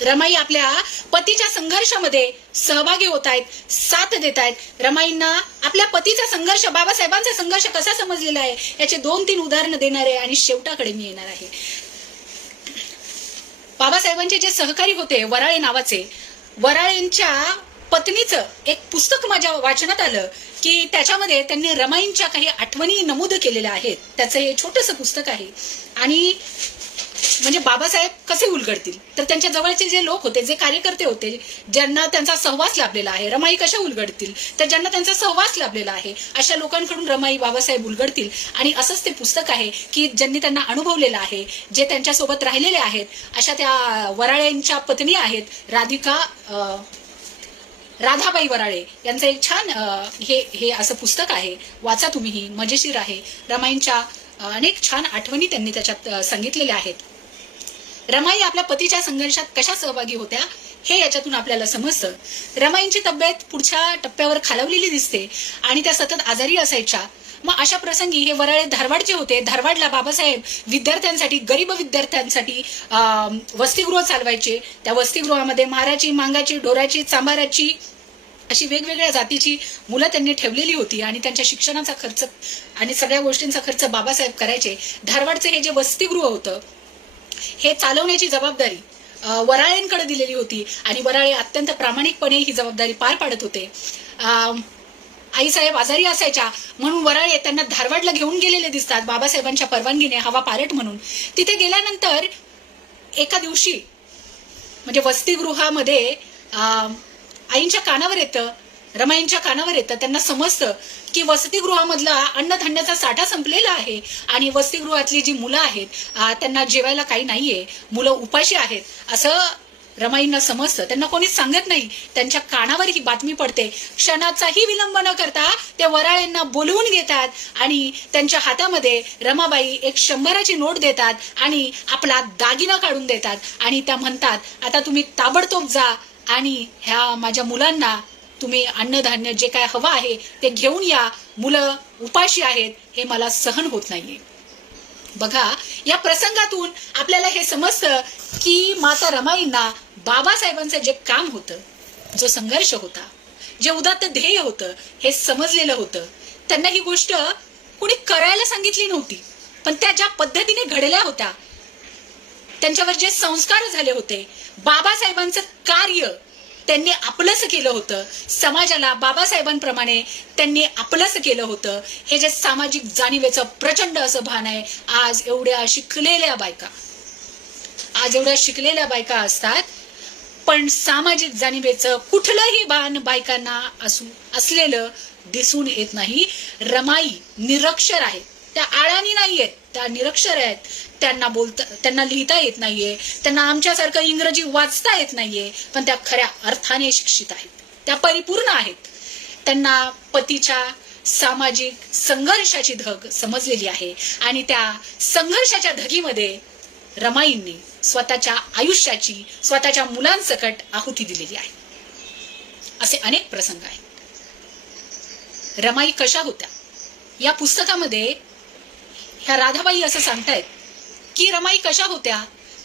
रमाई आपल्या पतीच्या संघर्षामध्ये सहभागी होत आहेत, साथ देत आहेत. रमाईंना आपल्या पतीचा संघर्ष, बाबासाहेबांचा संघर्ष कसा समजलेला आहे याचे 2-3 उदाहरणं देणार आहे आणि शेवटाकडे मी येणार आहे. बाबासाहेबांचे जे सहकारी होते वराळे नावाचे, वराळेंच्या पत्नीचं एक पुस्तक माझ्या वाचनात आलं की त्याच्यामध्ये त्यांनी रमाईंच्या काही आठवणी नमूद केलेल्या आहेत. त्याचं हे छोटंसं पुस्तक आहे. आणि म्हणजे बाबासाहेब कसे उलगडतील, तर त्यांच्या जवळचे जे लोक होते, जे कार्यकर्ते होते, ज्यांना त्यांचा सहवास लाभलेला आहे. रमाई कशा उलगडतील, तर ज्यांना त्यांचा सहवास लाभलेला आहे अशा लोकांकडून रमाई बाबासाहेब उलगडतील. आणि असंच ते पुस्तक आहे की ज्यांनी त्यांना अनुभवलेलं आहे, जे त्यांच्यासोबत राहिलेले आहेत, अशा त्या वराळेंच्या पत्नी आहेत राधाबाई वराळे यांचं एक छान हे असं पुस्तक आहे. वाचा तुम्हीही, मजेशीर आहे. रमाईंच्या अनेक छान आठवणी त्यांनी त्याच्यात सांगितलेल्या आहेत. रमाई आपल्या पतीच्या संघर्षात कशा सहभागी होत्या हे याच्यातून आपल्याला समजतं. रमाईंची तब्येत पुढच्या टप्प्यावर खालावलेली दिसते आणि त्या सतत आजारी असायच्या. मग अशा प्रसंगी हे वराळे धारवाडचे होते. धारवाडला बाबासाहेब विद्यार्थ्यांसाठी, गरीब विद्यार्थ्यांसाठी वसतिगृह चालवायचे. त्या वसतिगृहामध्ये म्हाराची, मांगाची, ढोराची, चांबाराची अशी वेगवेगळ्या जातीची मुलं त्यांनी ठेवलेली होती आणि त्यांच्या शिक्षणाचा खर्च आणि सगळ्या गोष्टींचा खर्च बाबासाहेब करायचे. धारवाडचे हे जे वसतिगृह होतं हे चालवण्याची जबाबदारी वराळेंकडे दिलेली होती आणि वराळे अत्यंत प्रामाणिकपणे ही जबाबदारी पार पाडत होते. आईसाहेब आजारी असायच्या म्हणून वराळे त्यांना धारवाडला घेऊन गेलेले दिसतात बाबासाहेबांच्या परवानगीने, हवा पारेट म्हणून. तिथे गेल्यानंतर एका दिवशी म्हणजे वसतिगृहामध्ये आईंच्या कानावर येतं, रमाईंच्या कानावर येतं, त्यांना समजतं की वसतिगृहामधला अन्नधान्याचा साठा संपलेला आहे आणि वसतिगृहातली जी मुलं आहेत त्यांना जेवायला काही नाहीये, मुलं उपाशी आहेत असं रमाईंना समजतं. त्यांना कोणीच सांगत नाही, त्यांच्या कानावर ही बातमी पडते. क्षणाचाही विलंब न करता ते वराळेंना बोलवून घेतात आणि त्यांच्या हातामध्ये रमाबाई एक 100ची नोट देतात आणि आपला दागिना काढून देतात आणि त्या म्हणतात, आता तुम्ही ताबडतोब जा आणि ह्या माझ्या मुलांना तुम्ही अन्नधान्य जे काय हवं आहे ते घेऊन या, मुलं उपाशी आहेत, हे मला सहन होत नाहीये. बघा, या प्रसंगातून आपल्याला हे समजतं की माता रमाईंना बाबासाहेबांचं जे काम होतं, जो संघर्ष होता, जे उदात्त ध्येय होतं, हे समजलेलं होतं. त्यांना ही गोष्ट कोणी करायला सांगितली नव्हती, पण त्या ज्या पद्धतीने घडल्या होत्या, त्यांच्यावर जे संस्कार झाले होते, बाबासाहेबांचं कार्य त्यांनी आपलंच केलं होतं, समाजाला बाबासाहेबांप्रमाणे त्यांनी आपलंच केलं होतं. हे जे सामाजिक जाणीवेचं प्रचंड असं भान आहे. आज एवढ्या शिकलेल्या बायका असतात, पण सामाजिक जाणीवेचं कुठलंही भान बायकांना असलेलं दिसून येत नाही. रमाई निरक्षर आहेत, त्या आळानी नाहीयेत, त्या निरक्षर आहेत. त्यांना लिहिता येत नाहीये, त्यांना आमच्यासारखं इंग्रजी वाचता येत नाहीये, पण त्या खऱ्या अर्थाने शिक्षित आहेत, त्या परिपूर्ण आहेत. त्यांना पतीच्या सामाजिक संघर्षाची धग समजलेली आहे आणि त्या संघर्षाच्या धगीमध्ये रमाईंनी स्वतःच्या आयुष्याची, स्वतःच्या मुलांसकट आहुती दिलेली आहे. असे अनेक प्रसंग आहेत. रमाई कशा होत्या या पुस्तकामध्ये ह्या राधाबाई असं सांगतायत की रमाई कशा होत्या,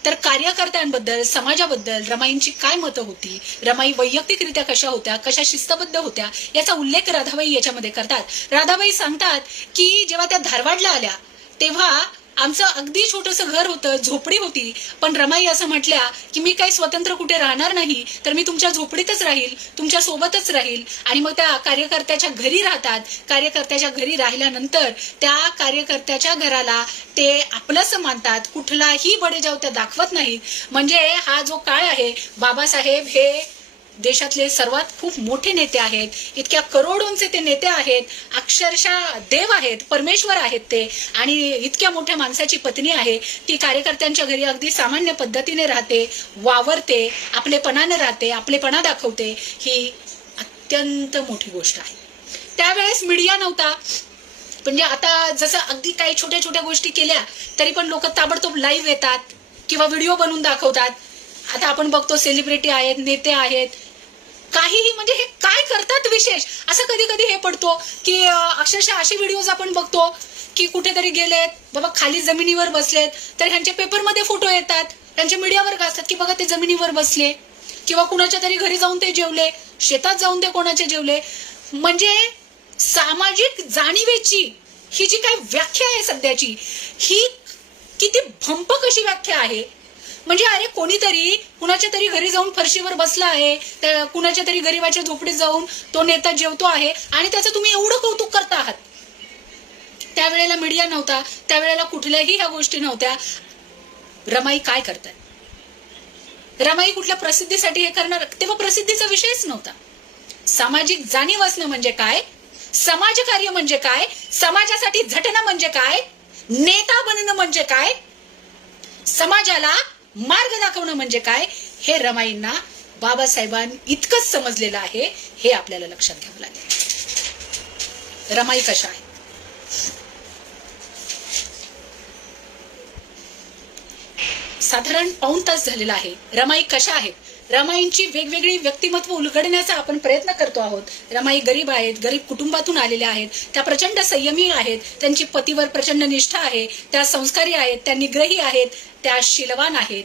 तर कार्यकर्त्यांबद्दल, समाजाबद्दल रमाईंची काय मतं होती, रमाई वैयक्तिकरित्या कशा होत्या, कशा शिस्तबद्ध होत्या, याचा उल्लेख राधाबाई याच्यामध्ये करतात. राधाबाई सांगतात की जेव्हा त्या धारवाडला आल्या तेव्हा आमचं अगदी छोटंसं घर होतं, झोपडी होती, पण रमाई असं म्हटल्या की मी काही स्वतंत्र कुठे राहणार नाही, तर मी तुमच्या झोपडीतच राहील, तुमच्या सोबतच राहील. आणि मग त्या कार्यकर्त्याच्या घरी राहतात. कार्यकर्त्याच्या घरी राहिल्यानंतर त्या कार्यकर्त्याच्या घराला ते आपलंच मानतात, कुठलाही बडेजाव त्या दाखवत नाहीत. म्हणजे हा जो काळ आहे, बाबासाहेब हे देशातले सर्वात खूप मोठे नेते आहेत, इतक्या करोडोंचे ते नेते आहेत, अक्षरशः देव आहेत, परमेश्वर आहेत ते. आणि इतक्या मोठ्या माणसाची पत्नी आहे, ती कार्यकर्त्यांच्या घरी अगदी सामान्य पद्धतीने राहते, वावरते, आपलेपणाने राहते, आपलेपणा दाखवते. ही अत्यंत मोठी गोष्ट आहे. त्यावेळेस मीडिया नव्हता, म्हणजे आता जसं अगदी काही छोट्या छोट्या गोष्टी केल्या तरी पण लोक ताबडतोब लाईव्ह येतात किंवा व्हिडिओ बनवून दाखवतात. आता आपण बघतो सेलिब्रिटी आहेत, नेते आहेत, काहीही म्हणजे हे काय करतात विशेष असं कधी कधी हे पडतो की अक्षरशः असे व्हिडिओज आपण बघतो की कुठेतरी गेलेत बाबा, खाली जमिनीवर बसलेत तर ह्यांचे पेपरमध्ये फोटो येतात, त्यांच्या मीडियावर गाजतात की बघा ते जमिनीवर बसले, किंवा कुणाच्या तरी घरी जाऊन ते जेवले, शेतात जाऊन ते कोणाचे जेवले. म्हणजे सामाजिक जाणीवेची ही जी काही व्याख्या आहे सध्याची, ही किती भंपक अशी व्याख्या आहे. म्हणजे अरे कोणीतरी कुणाच्या तरी घरी जाऊन फरशीवर बसला आहे, त्या कुणाच्या तरी गरीबाच्या झोपडीत जाऊन तो नेता जेवतो आहे आणि त्याचं तुम्ही एवढं कौतुक करता आहात. त्यावेळेला मीडिया नव्हता, त्यावेळेला कुठल्याही ह्या गोष्टी नव्हत्या. रमाई काय करतात? रमाई कुठल्या प्रसिद्धीसाठी हे करणार? तेव्हा प्रसिद्धीचा विषयच नव्हता. सामाजिक जाणीव असणं म्हणजे काय, समाजकार्य म्हणजे काय, समाजासाठी झटणं म्हणजे काय, नेता बनणं म्हणजे काय, समाजाला मार्ग दाखवणं म्हणजे काय, हे रमाईंना बाबासाहेबांनी इतकंच समजलेलं आहे. हे आपल्याला लक्षात घ्यावं लागेल. रमाई कशा आहे? साधारण पाऊण तास झालेला आहे. रमाई कशा आहेत? रमाईंची वेगवेगळी व्यक्तिमत्व उलगडण्याचा आपण प्रयत्न करतो आहोत. रमाई गरीब आहेत, गरीब कुटुंबातून आलेल्या आहेत, त्या प्रचंड संयमी आहेत, त्यांची पतीवर प्रचंड निष्ठा आहे, त्या संस्कारी आहेत, त्या निग्रही आहेत, त्या शीलवान आहेत.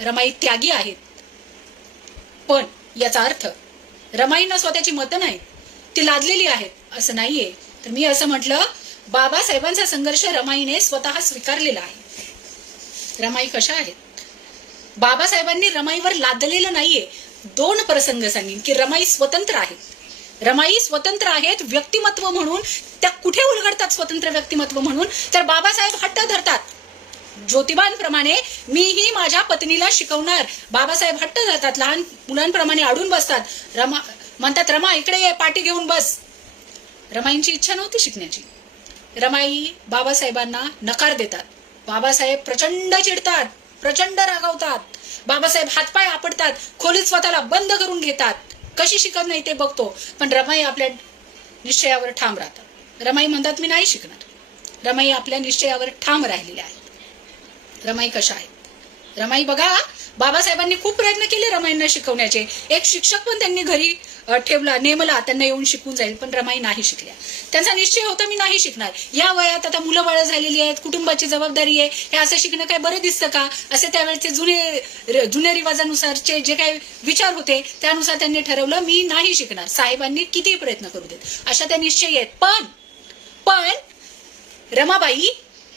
रमाई त्यागी आहेत. पण याचा अर्थ रमाईंना स्वतःची मतं नाही, ती लादलेली आहेत असं नाहीये. तर मी असं म्हटलं, बाबासाहेबांचा संघर्ष रमाईने स्वतः स्वीकारलेला आहे. रमाई कशा आहेत? बाबासाहेबांनी रमाईवर लादलेलं नाहीये. दोन प्रसंग सांगेन की रमाई स्वतंत्र आहेत. रमाई स्वतंत्र आहेत व्यक्तिमत्व म्हणून. त्या कुठे उलगडतात स्वतंत्र व्यक्तिमत्व म्हणून? तर बाबासाहेब हट्ट धरतात ज्योतिबांप्रमाणे, मीही माझ्या पत्नीला शिकवणार. बाबासाहेब हट्ट धरतात, लहान मुलांप्रमाणे अडून बसतात. म्हणतात रमा इकडे ये, पाठी घेऊन बस. रमाईंची इच्छा नव्हती शिकण्याची. रमाई बाबासाहेबांना नकार देतात. बाबासाहेब प्रचंड चिडतात, प्रचंड रागावतात. बाबासाहेब हातपाय आपटतात, खोलीत स्वतःला बंद करून घेतात. कशी शिकत नाही ते बघतो. पण रमाई आपल्या निश्चयावर ठाम राहतात. रमाई म्हणतात मी नाही शिकणार. रमाई आपल्या निश्चयावर ठाम राहिलेल्या आहेत. रमाई कशा आहेत? रमाई बघा, बाबासाहेबांनी खूप प्रयत्न केले रमाईंना शिकवण्याचे. एक शिक्षक पण त्यांनी घरी ठेवला, नेमला, त्यांना येऊन शिकून जाईल. पण रमाई नाही शिकल्या. त्यांचा निश्चय होता मी नाही शिकणार. या वयात आता मुलं बाळ झालेली आहेत, कुटुंबाची जबाबदारी आहे, हे असं शिकणं काय बरं दिसतं का? असे त्यावेळेचे जुन्या रिवाजानुसारचे जे काही विचार होते त्यानुसार त्यांनी ठरवलं मी नाही शिकणार. साहेबांनी कितीही प्रयत्न करू देत, अशा त्या निश्चय आहेत. पण रमाबाई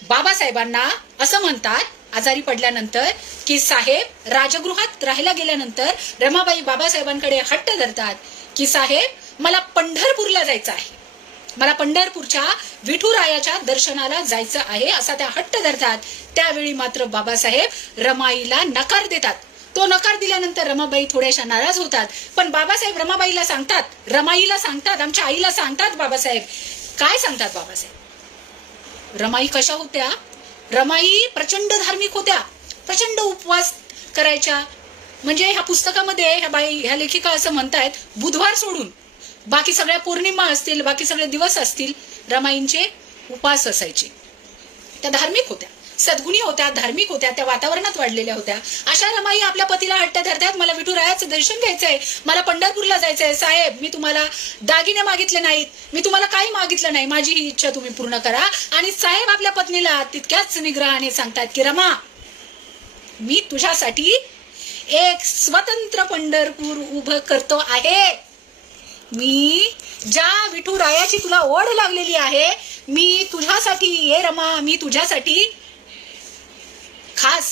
बाबासाहेबांना असं म्हणतात आजारी पडल्यानंतर की साहेब, राजगृहात राहायला गेल्यानंतर रमाबाई बाबासाहेबांकडे हट्ट धरतात की साहेब मला पंढरपूरला जायचं आहे, मला पंढरपूरच्या विठुरायाच्या दर्शनाला जायचं आहे, असा त्या हट्ट धरतात. त्यावेळी मात्र बाबासाहेब रमाईला नकार देतात. तो नकार दिल्यानंतर रमाबाई थोड्याशा नाराज होतात. पण बाबासाहेब रमाबाईला सांगतात, रमाईला सांगतात, आमच्या आईला सांगतात बाबासाहेब. काय सांगतात बाबासाहेब? रमाई कशा होत्या? रमाई प्रचंड धार्मिक होत्या, प्रचंड उपवास करायच्या. म्हणजे ह्या पुस्तकामध्ये ह्या लेखिका असं म्हणतायत, बुधवार सोडून बाकी सगळ्या पौर्णिमा असतील, बाकी सगळे दिवस असतील, रमाईंचे उपवास असायचे. त्या धार्मिक होत्या, सद्गुणी होत्या, धार्मिक होत्या, त्या वातावरणात वाढलेल्या होत्या. अशा रमाई आपल्या पतीला हट्ट धरतात, मला विठुरायाचं दर्शन घ्यायचंय, मला पंढरपूरला जायचंय. साहेब, मी तुम्हाला दागिने मागितले नाहीत, मी तुम्हाला काही मागितलं नाही, माझी ही इच्छा तुम्ही पूर्ण करा. आणि साहेब आपल्या पत्नीला तितक्याच निग्रहाने सांगतात की रमा, मी तुझ्यासाठी एक स्वतंत्र पंढरपूर उभं करतो आहे. मी ज्या विठुरायाची तुला ओढ लागलेली आहे, मी तुझ्यासाठी, ये रमा, मी तुझ्यासाठी खास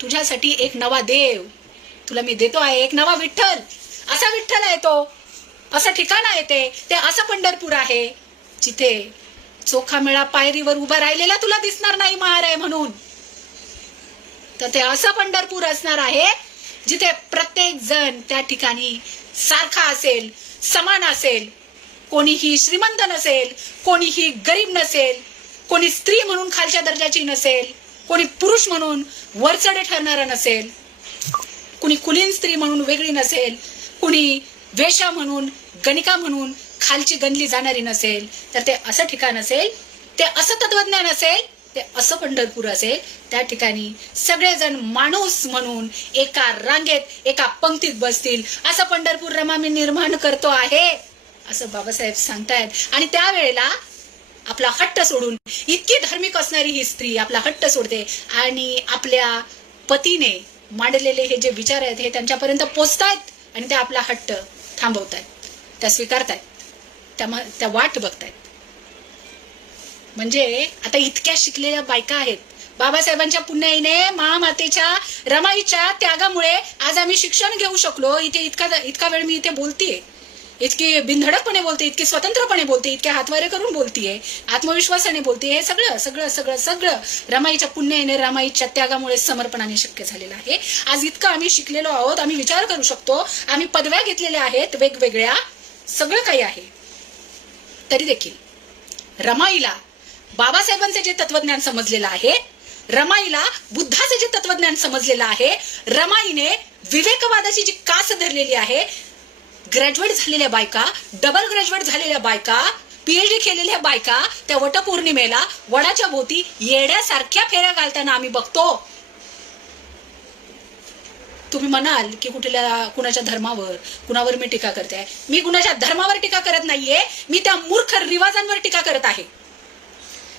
तुझ्यासाठी एक नवा देव तुला मी देतो आहे, एक नवा विठ्ठल. असा विठ्ठल आहे तो, असं ठिकाण आहे ते असं पंढरपूर आहे जिथे चोखामेळा पायरीवर उभा राहिलेला तुला दिसणार नाही महाराय म्हणून. तर ते असं पंढरपूर असणार आहे जिथे प्रत्येक जण त्या ठिकाणी सारखा असेल, समान असेल. कोणीही श्रीमंत नसेल, कोणीही गरीब नसेल, कोणी स्त्री म्हणून खालच्या दर्जाची नसेल, कोणी पुरुष म्हणून वरचढे ठरणारा नसेल, कुणी कुलीन स्त्री म्हणून वेगळी नसेल, कुणी वेश्या म्हणून, गणिका म्हणून खालची गणली जाणारी नसेल, तर ते असं ठिकाण असेल, ते असं तत्वज्ञान असेल, ते असं पंढरपूर असेल. त्या ठिकाणी सगळेजण माणूस म्हणून एका रांगेत एका पंक्तीत बसतील. असं पंढरपूर रमा मी निर्माण करतो आहे, असं बाबासाहेब सांगतायत. आणि त्यावेळेला आपला हट्ट सोडून, इतकी धार्मिक असणारी ही स्त्री आपला हट्ट सोडते आणि आपल्या पतीने मांडलेले हे जे विचार आहेत हे त्यांच्यापर्यंत पोचतायत आणि ते आपला हट्ट थांबवतायत, त्या स्वीकारतायत, त्या वाट बघतायत. म्हणजे आता इतक्या शिकलेल्या बायका आहेत. बाबासाहेबांच्या पुण्याईने, महामातेच्या रमाईच्या त्यागामुळे आज आम्ही शिक्षण घेऊ शकलो. इथे इतका वेळ मी इथे बोलतीये, इतकी बिनधडकपणे बोलते, इतकी स्वतंत्रपणे बोलते, इतके हातवारे करून बोलतीये, आत्मविश्वासाने बोलते. हे सगळं सगळं सगळं सगळं रमाईच्या पुण्याईने, रमाईच्या त्यागामुळे, समर्पणाने शक्य झालेलं आहे. आज इतकं आम्ही शिकलेलो आहोत, आम्ही विचार करू शकतो, आम्ही पदव्या घेतलेल्या आहेत वेगवेगळ्या, सगळं काही आहे. तरी देखील रमाईला बाबासाहेबांचे जे तत्वज्ञान समजलेलं आहे, रमाईला बुद्धाचे जे तत्वज्ञान समजलेलं आहे, रमाईने विवेकवादाची जी कास धरलेली आहे, ग्रॅज्युएट झालेल्या बायका, डबल ग्रॅज्युएट झालेल्या बायका, पीएचडी केलेल्या बायका त्या वटपौर्णिमेला वडाच्या भोवती येड्यासारख्या फेऱ्या घालताना आम्ही बघतो. तुम्ही म्हणाल की कुणाच्या धर्मावर, कुणावर मी टीका करते. मी कुणाच्या धर्मावर टीका करत नाहीये, मी त्या मूर्ख रिवाजांवर टीका करत आहे.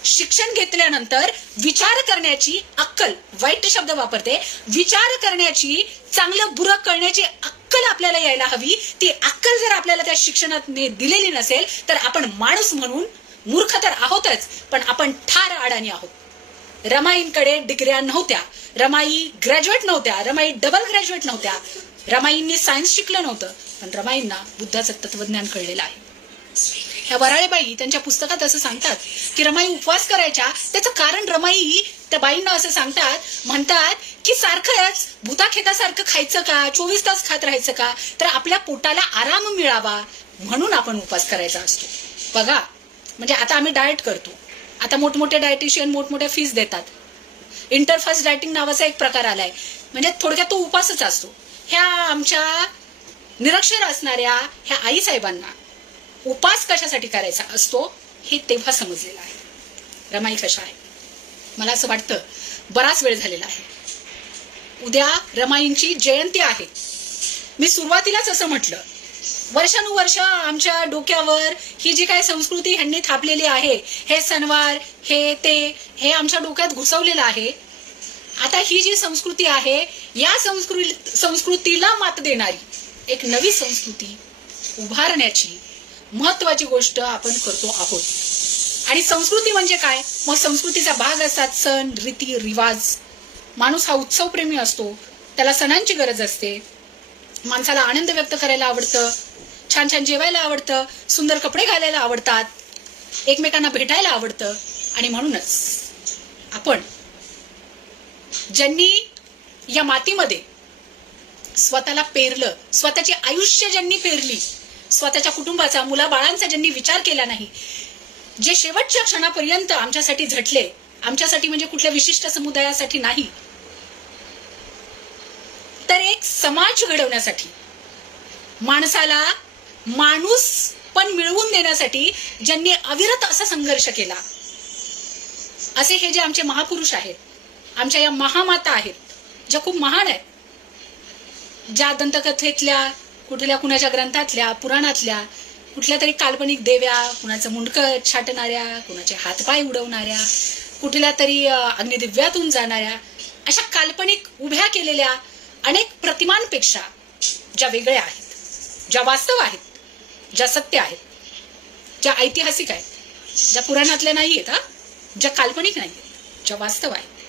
शिक्षण घेतल्यानंतर विचार करण्याची अक्कल, वाईट शब्द वापरते, विचार करण्याची, चांगलं बुरं कळण्याची अक्कल आपल्याला यायला हवी. ती अक्कल जर आपल्याला त्या शिक्षणात दिलेली नसेल तर आपण माणूस म्हणून मूर्ख तर आहोतच, पण आपण ठार अडाणी आहोत. रमाईंकडे डिग्र्या नव्हत्या, रमाई ग्रॅज्युएट नव्हत्या, रमाई डबल ग्रॅज्युएट नव्हत्या, रमाईंनी सायन्स शिकलं नव्हतं, पण रमाईंना बुद्धाचं तत्वज्ञान कळलेलं आहे. ह्या वराळेबाई त्यांच्या पुस्तकात असं सांगतात की रमाई उपवास करायच्या. त्याचं कारण रमाई त्या बाईंना असं सांगतात, म्हणतात की सारखंच भूताखेतासारखं खायचं का, 24 तास खात राहायचं का, तर आपल्या पोटाला आराम मिळावा म्हणून आपण उपवास करायचा असतो. बघा, म्हणजे आता आम्ही डाएट करतो, आता मोठमोठे डायटिशियन मोठमोठ्या फीस देतात. इंटरफास्ट डायटिंग नावाचा एक प्रकार आलाय, म्हणजे थोडक्यात तो उपवासच असतो. ह्या आमच्या निरक्षर असणाऱ्या ह्या आई साहेबांना उपास कशासाठी करायचा असतो हे तेव्हा समजलेलं आहे. रमाई कशा आहे, मला असं वाटतं बराच वेळ झालेला आहे. उद्या रमाईंची जयंती आहे. मी सुरुवातीलाच असं म्हटलं, वर्षानुवर्ष आमच्या डोक्यावर ही जी काय संस्कृती ह्यांनी थापलेली आहे, हे सणवार, हे ते, हे आमच्या डोक्यात घुसवलेलं आहे. आता ही जी संस्कृती आहे, या संस्कृतीला मात देणारी एक नवी संस्कृती उभारण्याची महत्वाची गोष्ट आपण करतो आहोत. आणि संस्कृती म्हणजे काय? मग संस्कृतीचा भाग असतात सण, रीती, रिवाज. माणूस हा उत्सवप्रेमी असतो, त्याला सणांची गरज असते. माणसाला आनंद व्यक्त करायला आवडतं, छान छान जेवायला आवडतं, सुंदर कपडे घालायला आवडतात, एकमेकांना भेटायला आवडतं. आणि म्हणूनच आपण ज्यांनी या मातीमध्ये स्वतःला पेरलं, स्वतःची आयुष्य ज्यांनी पेरली, स्वतःच्या कुटुंबाचा, मुलाबाळांचा ज्यांनी विचार केला नाही, जे शेवटच्या क्षणापर्यंत आमच्यासाठी झटले, आमच्यासाठी म्हणजे कुठल्या विशिष्ट समुदायासाठी नाही, तर एक समाज घडवण्यासाठी, माणसाला माणूस पण मिळवून देण्यासाठी ज्यांनी अविरत असा संघर्ष केला, असे हे जे आमचे महापुरुष आहेत, आमच्या या महामाता आहेत, ज्या खूप महान आहेत, ज्या दंतकथेतल्या, कुणाच्या ग्रंथातल्या, पुराणातल्या, कुठल्या तरी काल्पनिक देव्या, कुणाचं मुंडकं छाटणाऱ्या, कुणाचे हातपाय उडवणाऱ्या, कुठल्या तरी अग्निदिव्यातून जाणाऱ्या, अशा काल्पनिक उभ्या केलेल्या अनेक प्रतिमांपेक्षा ज्या वेगळ्या आहेत, ज्या वास्तव आहेत, ज्या सत्य आहेत, ज्या ऐतिहासिक आहेत, ज्या पुराणातल्या नाही आहेत, ज्या काल्पनिक नाही आहेत, ज्या वास्तव आहेत,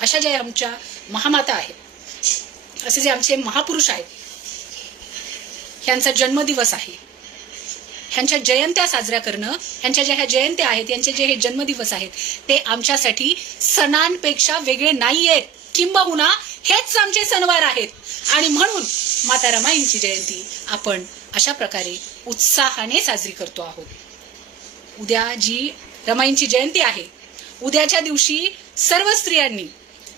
अशा ज्या आमच्या महामाता आहेत, असे जे आमचे महापुरुष आहेत, ह्यांचा जन्मदिवस आहे. ह्यांच्या जयंत्या साजऱ्या करणं, ह्यांच्या ज्या ह्या जयंत्या आहेत, यांचे जे हे जन्मदिवस आहेत, ते आमच्यासाठी सणांपेक्षा वेगळे नाही आहेत, किंबहुना हेच आमचे सणवार आहेत. आणि म्हणून माता रमाईंची जयंती आपण अशा प्रकारे उत्साहाने साजरी करतो आहोत. उद्या जी रमाईंची जयंती आहे, उद्याच्या दिवशी सर्व स्त्रियांनी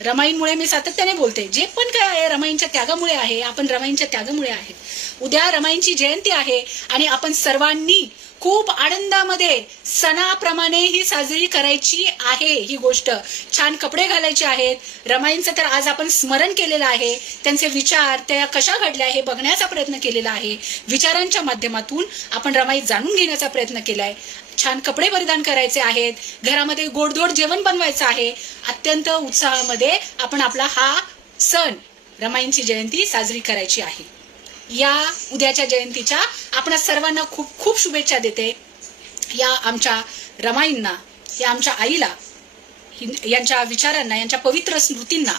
रमाईंमुळे मी सातत्याने बोलते, जे पण काय आहे रमाईंच्या त्यागामुळे आहे, आपण रमाईंच्या त्यागामुळे आहे. उद्या रमाईंची जयंती आहे आणि आपण सर्वांनी खूप आनंदामध्ये सणाप्रमाणे ही साजरी करायची आहे. ही गोष्ट छान कपडे घालायचे आहेत. रमाईंचं तर आज आपण स्मरण केलेलं आहे, त्यांचे विचार त्या कशा घडल्या हे बघण्याचा प्रयत्न केलेला आहे. विचारांच्या माध्यमातून आपण रमाई जाणून घेण्याचा प्रयत्न केलाय. छान कपडे परिधान करायचे आहेत, घरामध्ये गोडधोड जेवण बनवायचं आहे. अत्यंत उत्साहामध्ये आपण आपला हा सण रमाईंची जयंती साजरी करायची आहे. या उद्याच्या जयंतीच्या आपण सर्वांना खूप खूप शुभेच्छा देते. या आमच्या रमाईंना, या आमच्या आईला, यांच्या विचारांना, यांच्या पवित्र स्मृतींना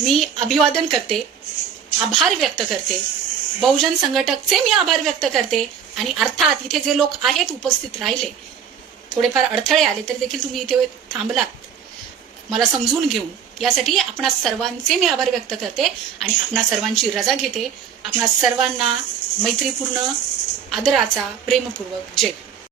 मी अभिवादन करते, आभार व्यक्त करते. बहुजन संघटकचे मी आभार व्यक्त करते. आणि अर्थात इथे जे लोक आहेत उपस्थित राहिले, थोडेफार अडथळे आले तरी देखील तुम्ही इथे थांबलात मला समजून घेऊन, यासाठी आपणा सर्वांचे मी आभार व्यक्त करते आणि आपणा सर्वांची रजा घेते. आपणा सर्वांना मैत्रीपूर्ण आदराचा प्रेमपूर्वक जय.